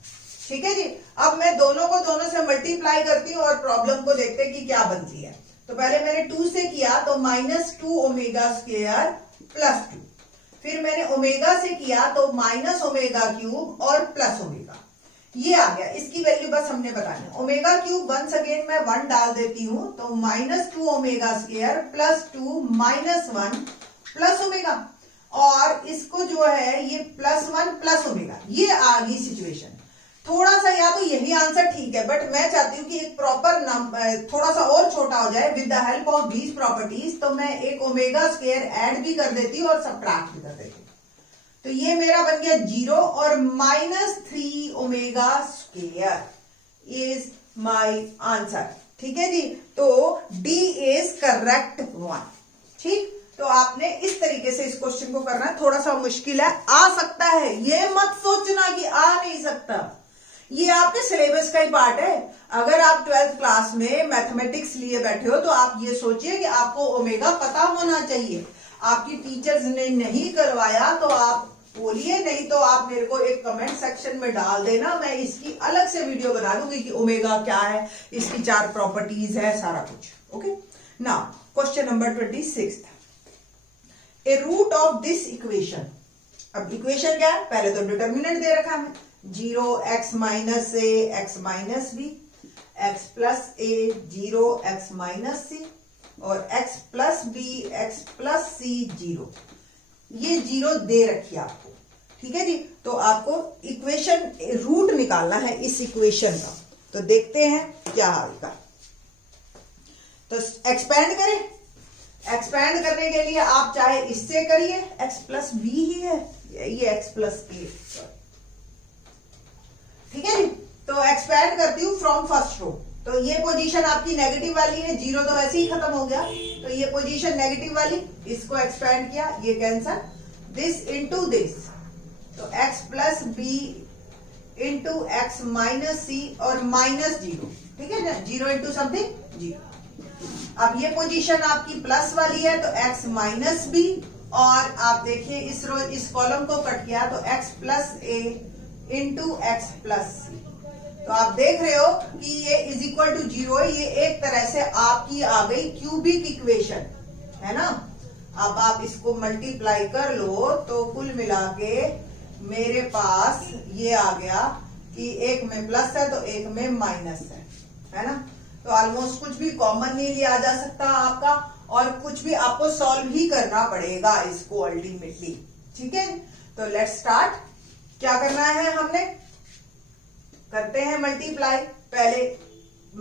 ठीक है जी। अब मैं दोनों को दोनों से मल्टीप्लाई करती हूँ और प्रॉब्लम को देखते हैं कि क्या बनती है। तो पहले मैंने 2 से किया, तो -2 ओमेगा स्क्वायर प्लस 2, फिर मैंने ओमेगा से किया तो माइनस ओमेगा क्यूब और प्लस ओमेगा, ये आ गया। इसकी वैल्यू बस हमने बतानी, ओमेगा क्यूब वंस अगेन मैं 1 डाल देती हूं, तो -2 omega square plus 2 -1 plus omega, और इसको जो है ये +1 प्लस ओमेगा, ये आ गई सिचुएशन। थोड़ा सा या तो यही आंसर ठीक है, बट मैं चाहती हूं कि एक प्रॉपर थोड़ा सा और छोटा हो जाए with the help of these properties, तो मैं एक ओमेगा स्क्वायर ऐड भी कर देती हूँ और सब्ट्रैक्ट भी कर देती हूँ। तो ये मेरा बन गया 0, और -3 omega square is my answer, ठीक है जी। तो डी इज करेक्ट 1, ठीक। तो आपने इस तरीके से इस क्वेश्चन को करना है, थोड़ा सा मुश्किल है, आ सकता है, ये मत सोचना कि आ नहीं सकता, ये आपके सिलेबस का ही पार्ट है। अगर आप 12th क्लास में मैथमेटिक्स लिए बैठे हो तो आप ये सोचिए कि आपको ओमेगा पता होना चाहिए। आपकी टीचर्स ने नहीं करवाया तो आप बोलिए, नहीं तो आप मेरे को एक कमेंट सेक्शन में डाल देना, मैं इसकी अलग से वीडियो बना दूंगी कि ओमेगा क्या है, इसकी 4 प्रॉपर्टीज है, सारा कुछ। Okay, now question number 26, a root of this equation. अब इक्वेशन क्या है, पहले तो डिटर्मिनेंट दे रखा है 0 x minus a x minus b, x plus a 0 x minus c, और x plus b x plus c 0, ये 0 दे रखी है आपको, ठीक है जी। तो आपको इक्वेशन रूट निकालना है इस इक्वेशन का, तो देखते हैं क्या आएगा। तो एक्सपैंड करें, एक्सपैंड करने के लिए आप चाहे इससे करिए, x प्लस b ही है, ये x प्लस a, ठीक है जी। तो एक्सपैंड करती हूं फ्रॉम फर्स्ट रो, तो ये पोजीशन आपकी नेगेटिव वाली है, 0 तो ऐसे ही खत्म हो गया, तो ये पोजीशन नेगेटिव वाली, इसको एक्सपैंड किया, ये कैंसर, दिस इंटू दिस, तो x plus B into X minus C और -0, ठीक है ना, 0 इंटू समथिंग 0। अब ये पोजीशन आपकी प्लस वाली है, तो x माइनस बी, और आप देखिए इस रो इस कॉलम को कट किया तो x प्लस ए इंटू एक्स प्लस सी, तो आप देख रहे हो कि ये इज इक्वल टू 0, ये एक तरह से आपकी आ गई क्यूबिक इक्वेशन, है ना। अब आप इसको मल्टीप्लाई कर लो तो कुल मिला के मेरे पास ये आ गया कि एक में प्लस है तो एक में माइनस है ना। तो ऑलमोस्ट कुछ भी कॉमन नहीं लिया जा सकता आपका, और कुछ भी आपको सॉल्व ही करना पड़ेगा इसको अल्टीमेटली, ठीक है। तो लेट्स स्टार्ट। क्या करना है हमने, करते हैं मल्टीप्लाई। पहले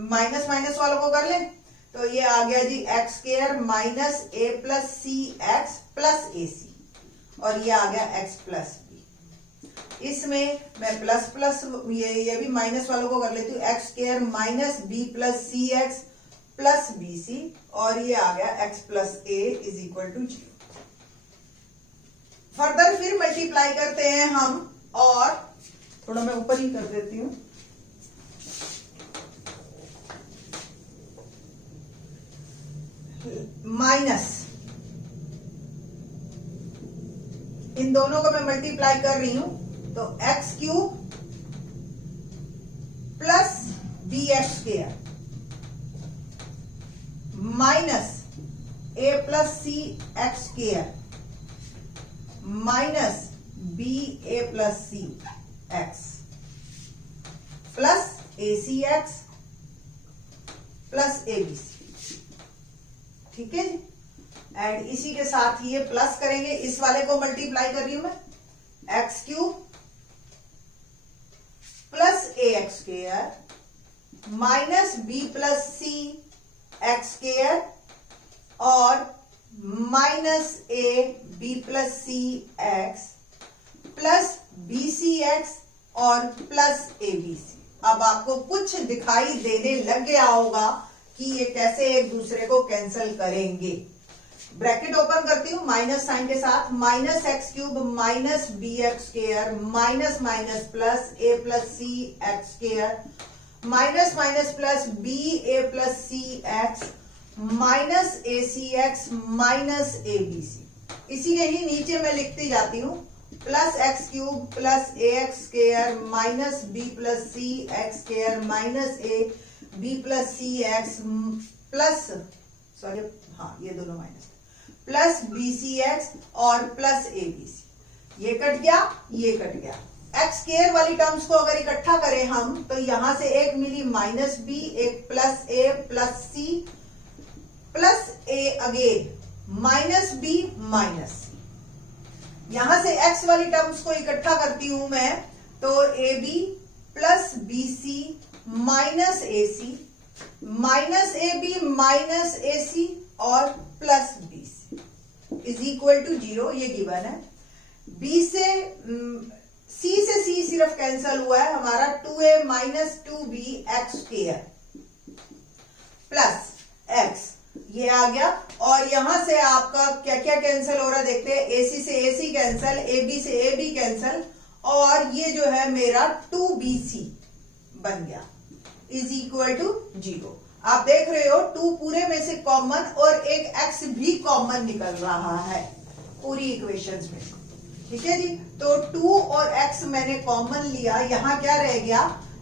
माइनस माइनस वालों को कर लें, तो ये आ गया जी x square minus a plus C x plus a C, और ये आ गया एक्स प्लस बी। इसमें मैं प्लस प्लस ये भी माइनस वालों को कर लेती हूँ, X square minus B plus सी एक्स प्लस बी सी, और ये आ गया X plus A is equal to 0। Further फिर मल्टीप्लाई करते हैं हम, और थोड़ा मैं ऊपर ही कर देती हूं, माइनस इन दोनों को मैं मल्टीप्लाई कर रही हूं, तो x cube plus b x square minus a plus C x square minus B a plus C x plus a c x plus A B c, ठीक है जी। एंड इसी के साथ ये प्लस करेंगे, इस वाले को मल्टीप्लाई कर रही हूं मैं, एक्स क्यूब प्लस ए x square minus B plus सी एक्स स्क्वायर और minus A B plus C x plus B C X और प्लस ए बी सी। अब आपको कुछ दिखाई देने लग गया होगा कि ये कैसे एक दूसरे को कैंसिल करेंगे। ब्रैकेट ओपन करती हूं माइनस साइन के साथ, minus x cube minus b x square minus minus plus a plus C x square minus minus plus b a plus C x minus A c x minus A B c. इसी के ही नीचे मैं लिखती जाती हूं, plus x cube plus A x square minus B plus C x square minus A B plus C x plus sorry हाँ ये दोनों minus plus B C X और प्लस ए बी सी। ये कट गया, ये cut गया। X square वाली terms को अगर इकट्ठा करें हम, तो यहां से एक मिली माइनस बी, एक plus a plus C plus A again minus B minus सी। यहां से एक्स वाली टर्म्स को इकट्ठा करती हूं मैं, तो A B plus B C minus A C minus A B minus A C और plus B C is equal to 0। ये गिवन है। बी से सी से सी सिर्फ कैंसिल हुआ है हमारा, 2a minus 2b x square plus x, ये आ गया। और यहां से आपका क्या क्या कैंसिल हो रहा है देखते हैं, AC से AC कैंसिल, AB से AB कैंसिल, और ये जो है मेरा 2BC बन गया इज इक्वल टू 0। आप देख रहे हो 2 पूरे में से कॉमन और एक x भी कॉमन निकल रहा है पूरी इक्वेशंस में, ठीक है जी। तो 2 और x मैंने कॉमन लिया, यहां क्या रह गया,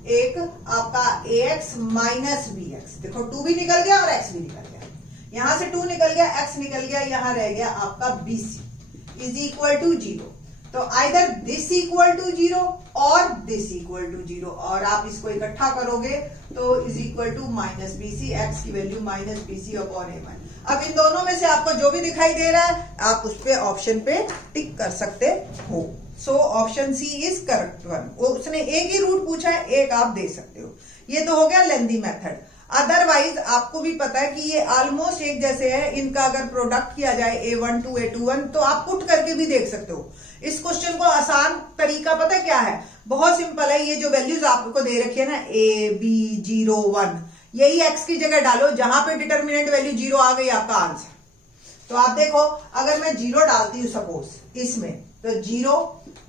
एक आपका ax माइनस bx। देखो 2 भी निकल गया और x भी निकल गया, यहां से 2 निकल गया, x निकल गया, यहां रह गया आपका bc इज इक्वल टू 0। तो आइदर दिस इक्वल टू 0 और दिस इक्वल टू 0, और आप इसको इकट्ठा करोगे तो is equal to minus B C, X की value minus B C upon A one. अब इन दोनों में से आपको जो भी दिखाई दे रहा है आप उस पे ऑप्शन पे टिक कर सकते हो। So option C is correct one. उसने एक ही रूट पूछा है, एक आप दे सकते हो। ये तो हो गया लेंदी मेथड। अदरवाइज आपको भी पता है कि ये ऑलमोस्ट एक जैसे है, इनका अगर प्रोडक्ट किया जाए A1 to A21 तो आप पुट करके भी देख सकते हो। इस क्वेश्चन को आसान तरीका पता क्या है, बहुत सिंपल है। ये जो वैल्यूज आपको दे रखी है ना A, B, 0, 1, यही x की जगह डालो, जहां पे डिटर्मिनेंट वैल्यू 0 आ गई आपका आंसर। तो आप देखो अगर मैं 0 डालती हूं सपोज इसमें, तो 0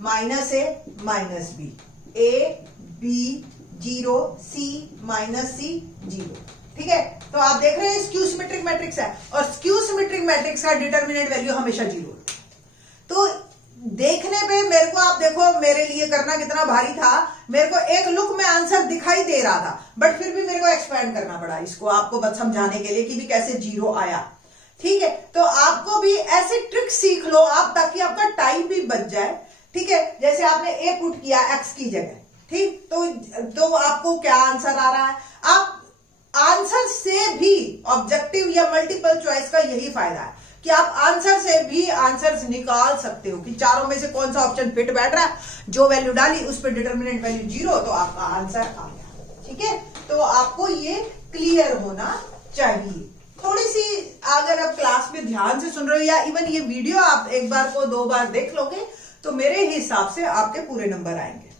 minus A minus B, A B 0 C minus C 0, ठीक है। तो आप देख रहे हैं स्क्यू सिमेट्रिक मैट्रिक्स है, और स्क्यू सिमेट्रिक मैट्रिक्स का डिटर्मिनेंट वैल्यू हमेशा 0 है। तो देखने पे मेरे को, आप देखो मेरे लिए करना कितना भारी था, मेरे को एक लुक में आंसर दिखाई दे रहा था, बट फिर भी मेरे को एक्सपेंड करना पड़ा इसको आपको बस समझाने के लिए कि भी कैसे जीरो आया। ठीक है, तो आपको भी ऐसे ट्रिक सीख लो आप, ताकि आपका टाइम भी बच जाए। ठीक है, जैसे आपने ए पुट किया एक्स की जगह, ठीक, तो आपको क्या आंसर आ रहा है, आप आंसर से भी ऑब्जेक्टिव या मल्टीपल चॉइस का यही फायदा है कि आप आंसर से भी आंसर्स निकाल सकते हो कि चारों में से कौन सा ऑप्शन फिट बैठ रहा है, जो वैल्यू डाली उस पर डिटर्मिनेंट वैल्यू 0, तो आपका आंसर आ गया। ठीक है, तो आपको ये क्लियर होना चाहिए। थोड़ी सी अगर आप क्लास में ध्यान से सुन रहे हो या इवन ये वीडियो आप एक बार को 2 बार देख लोगे तो मेरे हिसाब से आपके पूरे नंबर आएंगे।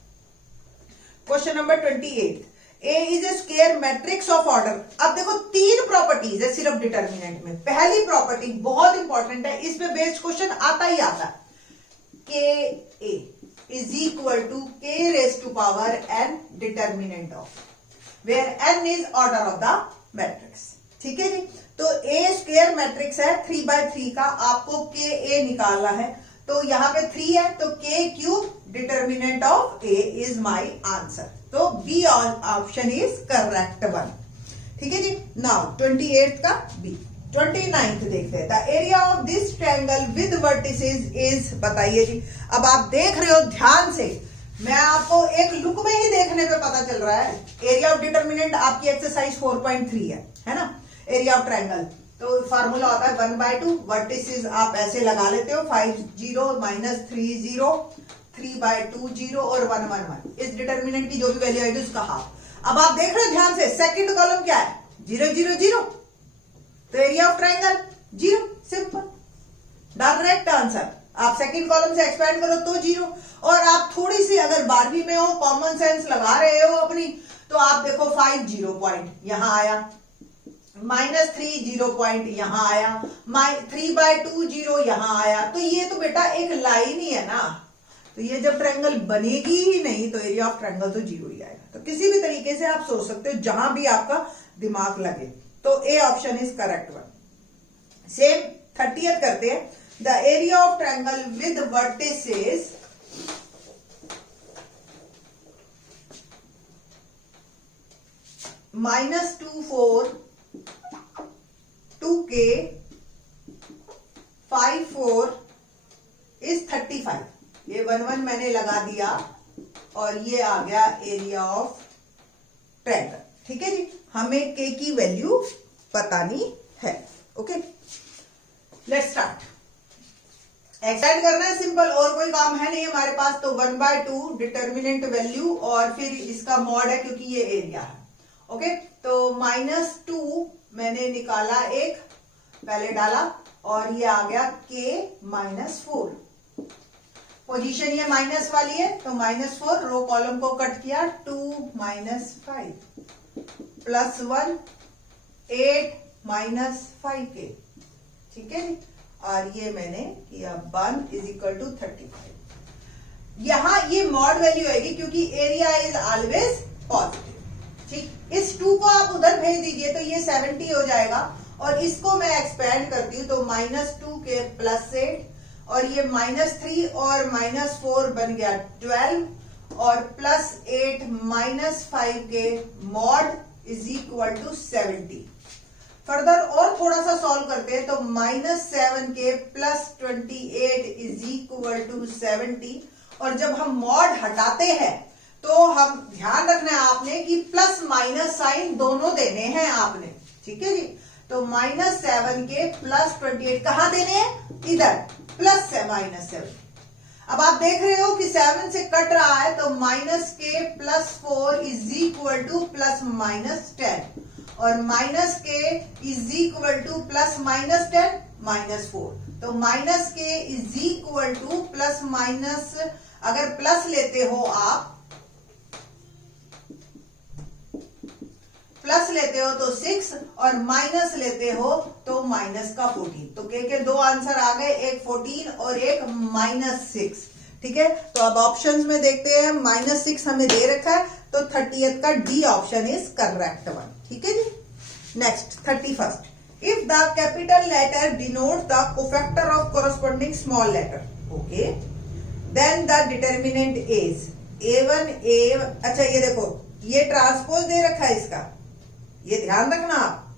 Question number 28, A is A square matrix of order. अब देखो 3 प्रॉपर्टीज है सिर्फ डिटर्मिनेंट में। पहली प्रॉपर्टी बहुत इंपॉर्टेंट है, इस पे बेस्ड क्वेश्चन आता ही आता है, k A is equal to k raise to power n determinant of, where n is order of the matrix. ठीक है जी, तो ए स्क्वायर मैट्रिक्स है 3x3 का, आपको के ए निकालना है, तो यहां पे 3 है तो के cube determinant of A is my answer, तो B option is correct one. ठीक है जी, नाउ 28 का बी। 29th देखते हैं, the area of this triangle with vertices is, बताइए जी। अब आप देख रहे हो ध्यान से, मैं आपको एक लुक में ही देखने पे पता चल रहा है। एरिया ऑफ डिटर्मिनेंट आपकी एक्सरसाइज 4.3 है ना, एरिया ऑफ ट्रायंगल, तो फार्मूला होता है 1/2, वर्टिसेस आप ऐसे लगा लेते हो 5 0 -3 0 3/2 0 और 1 1 1, इस डिटर्मिनेंट की जो भी वैल्यू आएगी उसका हाफ। अब आप देख रहे हो ध्यान से, सेकंड कॉलम क्या है, 0 0 0, तो area of triangle 0, simple, direct answer. आप सेकंड कॉलम से एक्सपेंड करो तो 0, और आप थोड़ी सी अगर 12वीं में हो, कॉमन सेंस लगा रहे हो अपनी, तो आप देखो 5 0 पॉइंट यहां आया, -3 0 पॉइंट यहां आया, 3/2 0 यहां आया, तो ये तो बेटा एक लाइन ही है ना, तो ये जब ट्रायंगल बनेगी ही नहीं तो एरिया ऑफ ट्रायंगल तो 0 ही आएगा। तो किसी भी तरीके से आप सोच सकते हो, जहां भी आपका दिमाग लगे, तो A option is correct one. Same 30th करते हैं, the area of triangle with vertices -2 4 2k 5 4 is 35, ये 1 1 मैंने लगा दिया और ये आ गया एरिया ऑफ ट्रायंगल। ठीक है जी, हमें के की वैल्यू बतानी है। Okay, let's start. एक्सटेंड करना है सिंपल, और कोई काम है नहीं हमारे पास, तो 1/2 डिटर्मिनेंट वैल्यू और फिर इसका मॉड है क्योंकि ये एरिया है। ओके, तो -2 मैंने निकाला, एक पहले डाला और ये आ गया k -4, पोजीशन ये माइनस वाली है तो -4, रो कॉलम को कट किया, 2 -5 +1 8 -5k। ठीक है, और ये मैंने किया 1 = 35। यहां ये मॉड वैल्यू आएगी क्योंकि एरिया इज ऑलवेज पॉजिटिव। ठीक, इस 2 को आप उधर भेज दीजिए तो ये 70 हो जाएगा, और इसको मैं एक्सपेंड करती हूं तो -2k +8, और ये -3 और -4 बन गया 12, और +8 -5k mod is equal to 70। Further और थोड़ा सा सॉल्व करते हैं, तो -7k +28 इज इक्वल टू 70, और जब हम मॉड हटाते हैं तो हम ध्यान रखना है आपने कि प्लस माइनस साइन दोनों देने हैं आपने। ठीक है जी, तो -7k +28 कहां देने हैं, इधर, प्लस -7। अब आप देख रहे हो कि 7 से कट रहा है, तो -k +4 इज इक्वल टू +10, और -k इज इक्वल टू +10 -4, तो -k is equal two plus, अगर प्लस लेते हो आप, प्लस लेते हो तो 6 और माइनस लेते हो तो माइनस का 14, तो के 2 आंसर आ गए, एक 14 और एक -6। ठीक है, तो अब ऑप्शंस में देखते हैं, -6 हमें दे रखा है, तो 30th का D option is correct one. ठीक है जी, next 31st, if the capital letter denote the cofactor of corresponding small letter. Okay, then the determinant is A1 A, अच्छा ये देखो ये ट्रांसपोज दे रखा है इसका, ये ध्यान रखना आप,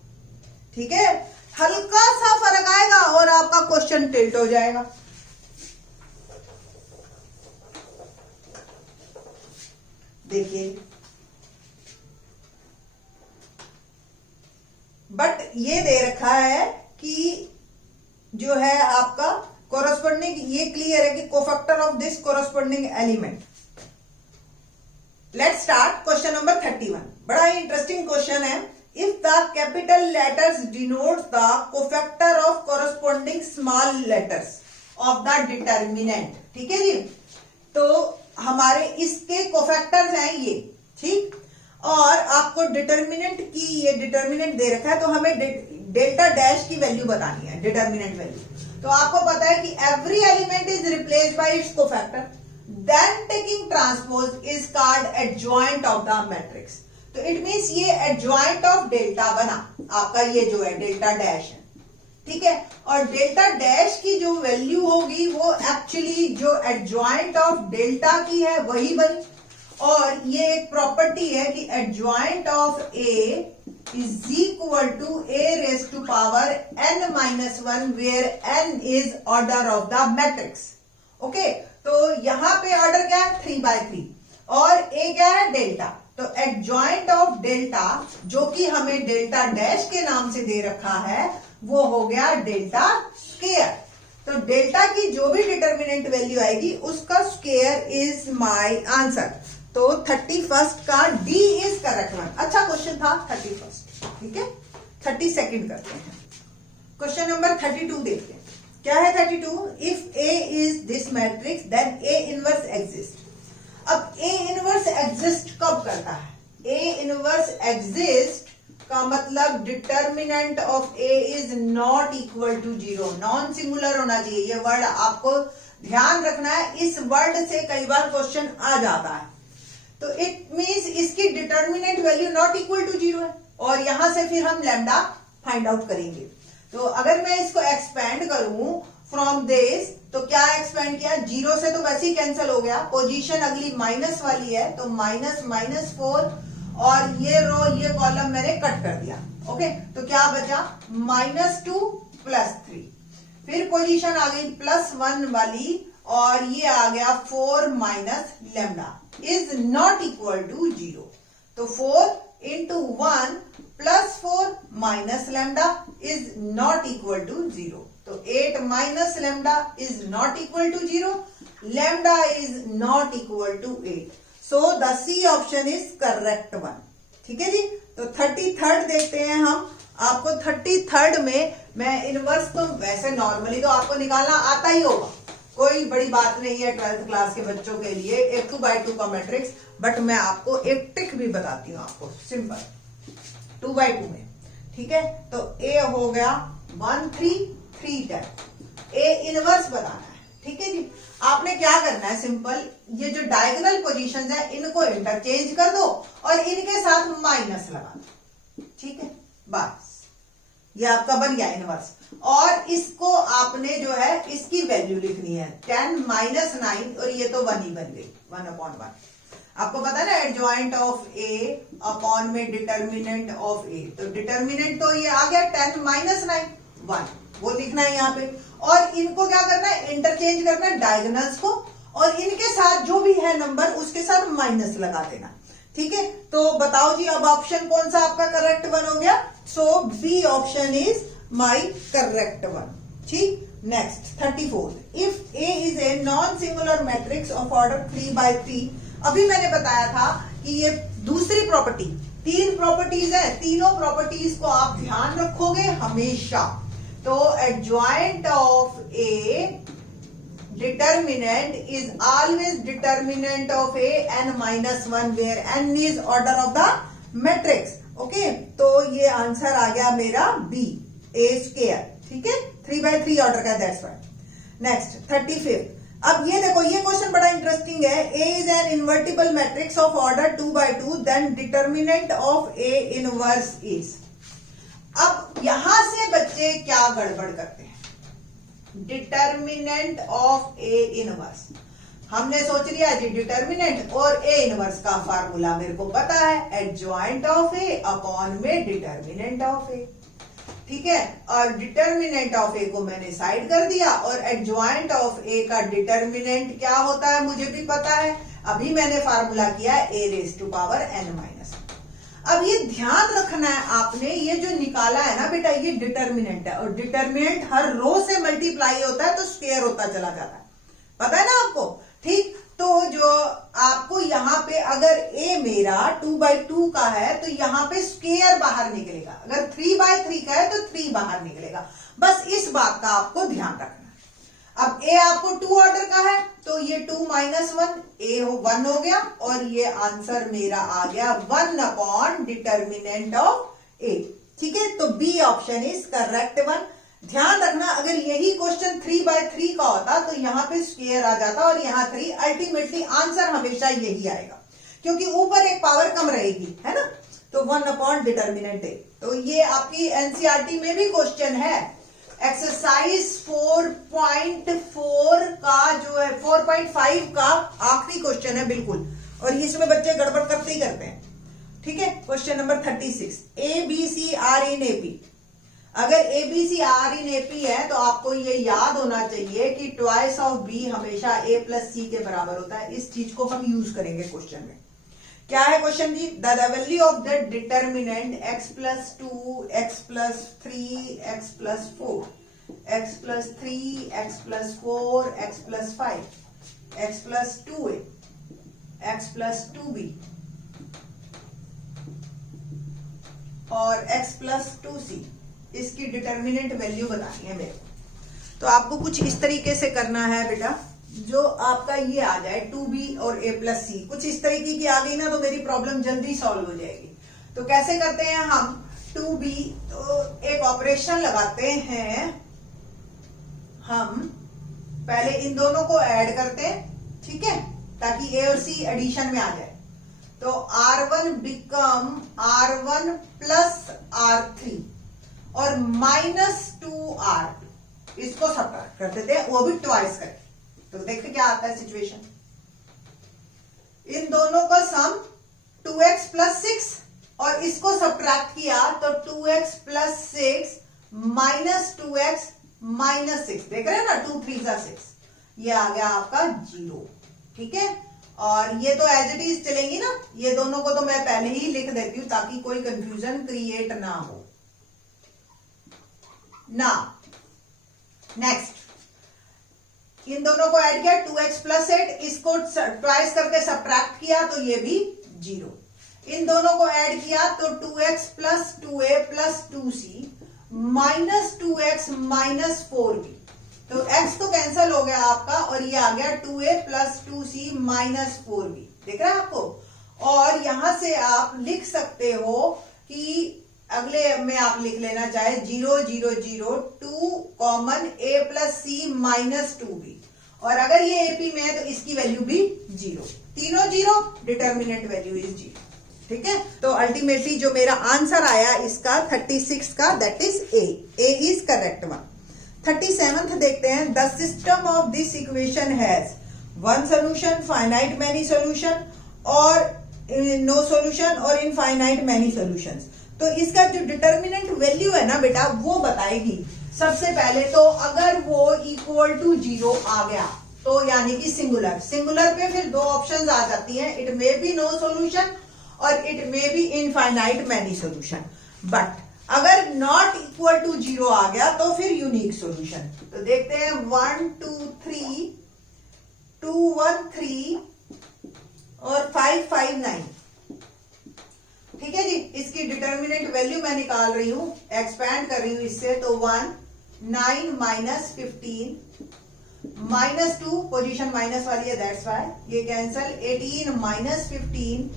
ठीक है। हल्का सा फर्क आएगा और आपका क्वेश्चन टिल्ट हो जाएगा। देखिए, बट ये दे रखा है कि जो है आपका कोरस्पोंडिंग, ये क्लियर है कि cofactor of this corresponding element. Let's start question number 31। बड़ा ही इंटरेस्टिंग क्वेश्चन है। If the capital letters denote the cofactor of corresponding small letters of the determinant, ठीक है जी। तो हमारे इसके कोफैक्टर्स हैं ये, ठीक। और आपको डिटर्मिनेंट की, ये डिटर्मिनेंट दे रखा है तो हमें डेल्टा डैश की वैल्यू बतानी है, डिटर्मिनेंट वैल्यू। तो आपको पता है कि every element is replaced by its cofactor, then taking transpose is called adjoint of the matrix. तो इट मींस ये एडजॉइंट ऑफ डेल्टा बना आपका, ये जो है डेल्टा डैश है, ठीक है। और डेल्टा डैश की जो वैल्यू होगी वो एक्चुअली जो एडजॉइंट ऑफ डेल्टा की है वही बनी। और ये एक प्रॉपर्टी है कि adjoint of A is equal to A raise to power n-1 where n is order of the matrix. Okay, तो यहां पे ऑर्डर क्या है 3/3 और a क्या है डेल्टा। तो एडजॉइंट ऑफ डेल्टा जो कि हमें डेल्टा डैश के नाम से दे रखा है वो हो गया डेल्टा स्क्वायर। तो डेल्टा की जो भी डिटर्मिनेंट वैल्यू आएगी उसका स्क्वायर इज माय आंसर। तो 31 का डी इज करेक्ट वन। अच्छा क्वेश्चन था 31, ठीक है। 32 करते हैं। क्वेश्चन नंबर 32 देखते हैं क्या है। 32, if A is this matrix then A inverse exist. अब ए इनवर्स एग्जिस्ट कब करता है? ए इनवर्स एग्जिस्ट का मतलब determinant of A is not equal to 0, non singular होना चाहिए। ये वर्ड आपको ध्यान रखना है, इस वर्ड से कई बार क्वेश्चन आ जाता है। तो इट मींस इसकी determinant value not equal to 0 है और यहां से फिर हम लैम्डा फाइंड आउट करेंगे। तो अगर मैं इसको एक्सपेंड करूं फ्रॉम दिस, तो क्या एक्सपेंड किया, 0 से तो वैसे ही कैंसिल हो गया, पोजीशन अगली माइनस वाली है तो -4 और ये रो ये कॉलम मैंने कट कर दिया। ओके, तो क्या बचा -2 + 3, फिर पोजीशन आ गई +1 वाली और ये आ गया 4 - lambda is not equal to 0। तो 4 × 1 + 4 - lambda is not equal to 0। तो 8 - lambda is not equal to 0, lambda is not equal to 8। So the C option is correct one, ठीक है जी। तो 33rd देखते हैं हम। आपको 33rd में मैं इनवर्स तो वैसे नॉर्मली तो आपको निकालना आता ही होगा, कोई बड़ी बात नहीं है 12th क्लास के बच्चों के लिए, एक 2x2 का मैट्रिक्स। बट मैं आपको एक ट्रिक भी बताती हूँ आपको, सिंपल 2x2 में, ठीक है। तो a हो गया 1 3 3 10, a इनवर्स बनाना है, ठीक है जी। आपने क्या करना है, सिंपल ये जो डायगोनल पोजीशंस है इनको इंटरचेंज कर दो और इनके साथ माइनस लगा दो, ठीक है। बस ये आपका बन गया इनवर्स। और इसको आपने जो है इसकी वैल्यू लिखनी है 10 - 9 और ये तो 1 ही बन गई, 1/1। आपको पता है ना एडजॉइंट ऑफ ए अपॉन में डिटर्मिनेंट ऑफ ए, तो डिटर्मिनेंट तो ये आ गया 10 - 9 1, वो लिखना है यहाँ पे। और इनको क्या करना है, इंटरचेंज करना है डायगोनल्स को और इनके साथ जो भी है नंबर उसके साथ माइनस लगा देना, ठीक है। तो बताओ जी अब ऑप्शन कौन सा आपका करेक्ट वन हो गया। So B option is my correct one, ठीक। Next 34, if A is a non singular matrix of order 3/3। अभी मैंने बताया था कि ये दूसरी प्रॉपर्टी, 3 प्रॉपर्टीज है, तीनों प्रॉपर्टीज को आप ध्यान रखोगे हमेशा। तो adjoint of A determinant is always determinant of a n-1 where n is order of the matrix। Okay, तो ये आंसर आ गया मेरा बी, a स्क्वायर, ठीक है। 3/3 ऑर्डर का, दैट्स राइट। नेक्स्ट 35। अब ये देखो, ये क्वेश्चन बड़ा इंटरेस्टिंग है। a is an invertible matrix of order 2/2 then determinant of a inverse is। अब यहां से बच्चे क्या गड़बड़ करते हैं, डिटर्मिनेंट ऑफ ए इनवर्स। हमने सोच लिया जी डिटर्मिनेंट, और ए इनवर्स का फार्मूला मेरे को पता है, एडजॉइंट ऑफ ए अपॉन में डिटर्मिनेंट ऑफ ए। ठीक है, और डिटर्मिनेंट ऑफ ए को मैंने साइड कर दिया, और एडजॉइंट ऑफ ए का डिटर्मिनेंट क्या होता है मुझे भी पता है, अभी मैंने फार्मूला किया है a raise to power n minus. अब ये ध्यान रखना है आपने, ये जो निकाला है ना बेटा ये डिटर्मिनेंट है, और डिटर्मिनेंट हर रो से मल्टीप्लाई होता है तो स्क्वायर होता चला जाता है, पता है ना आपको। ठीक, तो जो आपको यहाँ पे अगर a मेरा 2/2 का है तो यहाँ पे स्क्वायर बाहर निकलेगा, अगर 3/3 का है तो 3 बाहर निकलेगा, बस इस बात का आपको ध्यान रखना है। अब a आपको 2 ऑर्डर का है तो ये 2 - 1 a 1 हो गया, और ये आंसर मेरा आ गया 1 अपॉन डिटर्मिनेंट ऑफ a। ठीक है, तो B option is correct one. ध्यान रखना, अगर यही क्वेश्चन 3/3 का होता तो यहाँ पे स्क्वायर आ जाता और यहाँ 3, अल्टीमेटली आंसर हमेशा यही आएगा, क्योंकि ऊपर एक पावर कम रहेगी, है ना। तो 1 अपॉन डिटर्मिनेंट ए। तो ये आपकी एनसीईआरटी में भी क्वेश्चन है, एक्सरसाइज 4.4 का जो है 4.5 का आखिरी क्वेश्चन है बिल्कुल, और इसमें बच्चे गड़बड़ करते ही करते हैं। ठीक है, question number 36, A B C are in AP. अगर A B C are in AP है तो आपको ये याद होना चाहिए कि ट्वाइस ऑफ बी हमेशा ए प्लस सी के बराबर होता है। इस चीज को हम यूज करेंगे क्वेश्चन में। क्या है क्वेश्चन जी, the value of the determinant x plus 2 x plus 3 x plus 4 x plus 3 x plus 4 x plus 5 x plus 2a x plus 2b और x प्लस 2c, इसकी डिटर्मिनेंट वैल्यू बतानी है मेरे को। तो आपको कुछ इस तरीके से करना है बेटा, जो आपका ये आ जाए 2b और a प्लस सी, कुछ इस तरीके की आ गई ना तो मेरी प्रॉब्लम जल्दी सॉल्व हो जाएगी। तो कैसे करते हैं हम 2b, तो एक ऑपरेशन लगाते हैं हम, पहले इन दोनों को ऐड करते हैं, ठीक है, ताकि a और c एडिशन में आ जाए। तो r1 become r1 plus r3 और -2r, इसको सब्ट्रैक्ट करते थे, वो भी ट्वाइस करके। तो देखते क्या आता है सिचुएशन, इन दोनों का सम 2x प्लस 6 और इसको सब्ट्रैक्ट किया तो 2x plus 6 minus 2x minus 6, देख रहे हैं ना, 2 3 6, ये आ गया आपका 0। ठीक है, और ये तो एज इट इज चलेंगी ना, ये दोनों को तो मैं पहले ही लिख देती हूं ताकि कोई कंफ्यूजन क्रिएट ना हो ना। नेक्स्ट, इन दोनों को ऐड किया 2x प्लस 8, इसको ट्वाइस करके सब्ट्रैक्ट किया तो ये भी 0। इन दोनों को ऐड किया तो 2x plus 2a plus 2c minus 2x minus 4b, तो x तो कैंसिल हो गया आपका और ये आ गया 2a plus 2c minus 4b, देख रहे हैं आपको। और यहां से आप लिख सकते हो कि अगले में आप लिख लेना चाहे 0 0 0 2 common a plus c minus 2b, और अगर ये एपी में है तो इसकी वैल्यू भी 0, तीनों 0, डिटर्मिनेंट वैल्यू इज 0। ठीक है, तो अल्टीमेटली जो मेरा आंसर आया इसका 36 का, that is a is correct one. 37th देखते हैं, the system of this equation has one solution, finite many solution और नो सोल्यूशन और इनफाइनाइट मैनी सोल्यूशंस। तो इसका जो डिटर्मिनेंट वैल्यू है ना बेटा वो बताएगी। सबसे पहले तो अगर वो इक्वल टू 0 आ गया तो यानी कि सिंगुलर, सिंगुलर पे फिर दो ऑप्शंस आ जाती हैं, it may be no solution और it may be infinite many solution. But अगर नॉट इक्वल टू 0 आ गया तो फिर यूनिक सोल्यूशन। तो देखते हैं 1 2 3 2 1 3 और 5 5 9। ठीक है जी, इसकी डिटर्मिनेंट वैल्यू मैं निकाल रही हूं, एक्सपैंड कर रही हूं इससे, तो 1 9 माइनस 15 माइनस 2, पोजीशन माइनस वाली है दैट्स व्हाई ये कैंसल, 18 माइनस 15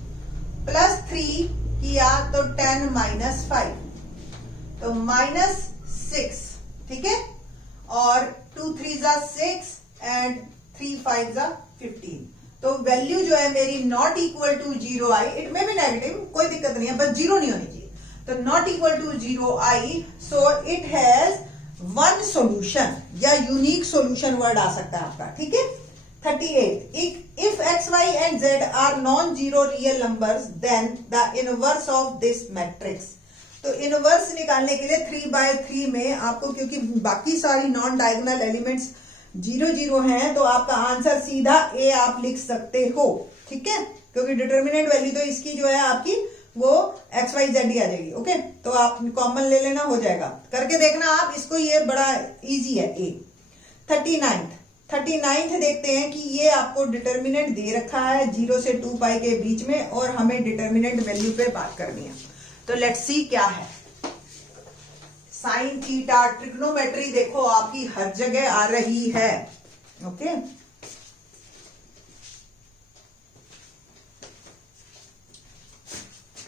प्लस 3 किया तो 10 माइनस 5, तो माइनस 6। ठीक है, और 2 3 6 एंड 3 5 15। तो वैल्यू जो है मेरी नॉट इक्वल टू 0 आई, इट मे बी नेगेटिव, कोई दिक्कत नहीं है, बस 0 नहीं होनी चाहिए। तो नॉट इक्वल टू 0 आई, so it has one solution या यूनिक सॉल्यूशन वर्ड आ सकता है आपका। ठीक है, 38 if x, y and z are non-zero real numbers then the inverse of this matrix। तो इनवर्स निकालने के लिए 3/3 में आपको, क्योंकि बाकी सारी नॉन डायगोनल एलिमेंट्स 0 0 हैं, तो आपका आंसर सीधा ए आप लिख सकते हो, ठीक है, क्योंकि डिटर्मिनेंट वैल्यू तो इसकी जो है आपकी वो एक्स वाई जेड ही आ जाएगी। ओके, तो आप कॉमन ले लेना, हो जाएगा, करके देखना आप इसको, ये बड़ा इजी है। ए 39th देखते हैं कि ये आपको डिटर्मिनेंट दे रखा है 0 से 2 पाई के बीच में, और हमें डिटर्मिनेंट वैल्यू पे बात करनी है। तो लेट्स सी क्या है। साइन थीटा, ट्रिग्नोमेट्री देखो आपकी हर जगह आ रही है। ओके,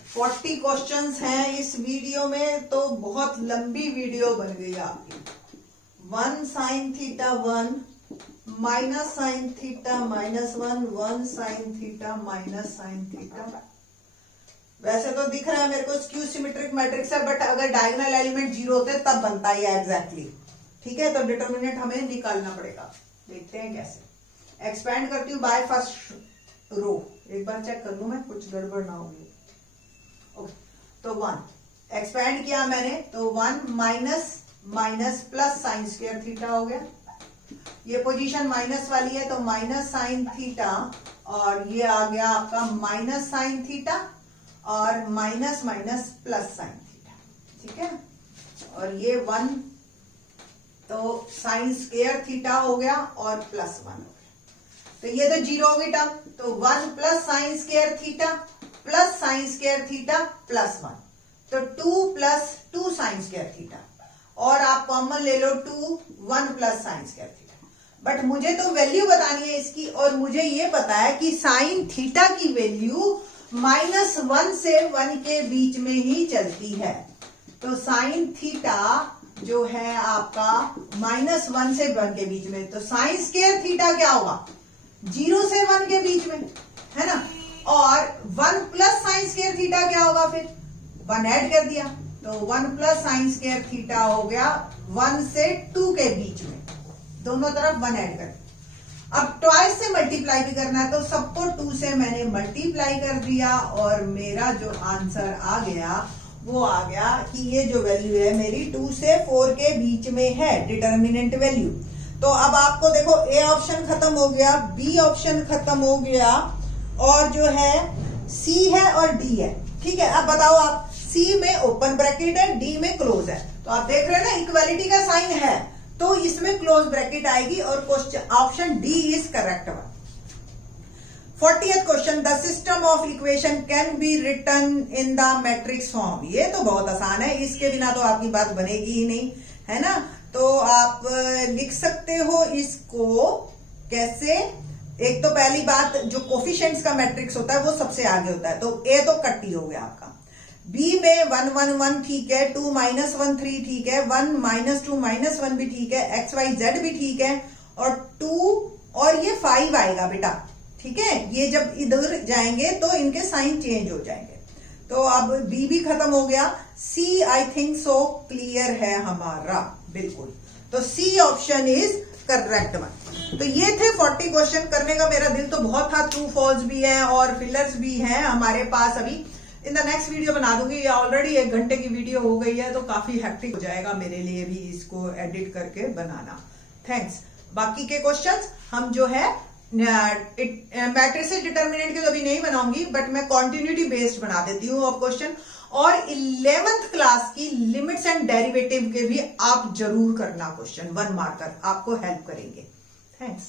फोर्टी क्वेश्चंस हैं इस वीडियो में, तो बहुत लंबी वीडियो बन गई आपकी। 1 sine theta 1 minus sine theta -1 1 sine theta minus sine theta. वैसे तो दिख रहा है मेरे को स्क्यू सिमेट्रिक मैट्रिक्स है, बट अगर डायगोनल एलिमेंट 0 होते तब बनता है एग्जैक्टली, ठीक है। तो डिटर्मिनेंट हमें निकालना पड़ेगा, देखते हैं कैसे। एक्सपेंड करती हूँ बाय फर्स्ट रो, एक बार चेक कर लू मैं, कुछ गड़बड़ ना होगी। ओके, तो 1 एक्सपेंड किया मैंने, तो 1 minus plus sine square theta हो गया। ये पोजीशन माइनस वाली है, तो माइनस साइन थीटा, और ये आ गया आपका माइनस साइन थीटा, और माइनस प्लस साइन थीटा, ठीक है। और ये 1 तो साइन स्क्वायर थीटा हो गया, और प्लस 1 हो गया, तो ये तो 0 होगी टर्म। तो 1 plus sine square theta plus sine square theta plus 1, तो 2 प्लस 2 साइन स्क्वायर थीटा, और आप कॉमन ले लो 2 1 plus sine square theta. But मुझे तो वैल्यू बतानी है इसकी, और मुझे ये पता है कि साइन थीटा की वैल्यू -1 से 1 के बीच में ही चलती है। तो साइन थीटा जो है आपका -1 से 1 के बीच में, तो साइन स्क्वायर थीटा क्या होगा 0 से 1 के बीच में, है ना। और 1 प्लस साइन स्क्वायर थीटा क्या होगा, फिर 1 ऐड कर दिया, तो 1 प्लस साइन स्क्वायर थीटा हो गया 1 से 2 के बीच में, दोनों तरफ 1 ऐड कर। अब ट्वाइस से मल्टीप्लाई भी करना है, तो सबको 2 से मैंने मल्टीप्लाई कर दिया, और मेरा जो आंसर आ गया वो आ गया कि ये जो वैल्यू है मेरी 2 से 4 के बीच में है, डिटर्मिनेंट वैल्यू। तो अब आपको देखो, ए ऑप्शन खत्म हो गया, बी ऑप्शन खत्म हो गया, और जो है सी है और डी है, ठीक है। अब बताओ आप, सी में ओपन ब्रैकेट है, डी में क्लोज है, तो आप देख रहे हैं ना इक्वालिटी का साइन है, तो इसमें क्लोज ब्रैकेट आएगी, और question option D is correct one. 40th question, the system of equation can be written in the matrix form. ये तो बहुत आसान है, इसके बिना तो आपकी बात बनेगी ही नहीं, है ना। तो आप लिख सकते हो इसको कैसे। एक तो पहली बात, जो कोफिशिएंट्स का मैट्रिक्स होता है वो सबसे आगे होता है, तो ए तो कट ही हो गया आपका। बी में 1 1 1 ठीक है, 2 -1 3 ठीक है, 1 -2 -1 भी ठीक है, x y z भी ठीक है, और 2 और ये 5 आएगा बेटा, ठीक है। ये जब इधर जाएंगे तो इनके साइन चेंज हो जाएंगे। तो अब बी भी खत्म हो गया। सी आई थिंक सो क्लियर है हमारा, बिल्कुल। तो C option is correct one. तो ये थे 40 क्वेश्चन। करने का मेरा दिल तो बहुत था, ट्रू फॉल्स भी है और फिलर्स भी हैं हमारे पास। अभी इन द नेक्स्ट वीडियो बना दूंगी, या ऑलरेडी 1 घंटे की वीडियो हो गई है, तो काफी हेक्टिक हो जाएगा मेरे लिए भी इसको एडिट करके बनाना। थैंक्स। बाकी के क्वेश्चंस हम जो है मैट्रिसेस डिटर्मिनेंट के तो अभी नहीं बनाऊंगी, बट मैं कॉन्टिन्यूटी बेस्ड बना देती हूँ अब क्वेश्चन। और 11th क्लास की लिमिट्स एंड डेरिवेटिव के भी आप जरूर करना क्वेश्चन, 1 मार्कर आपको हेल्प करेंगे। थैंक्स।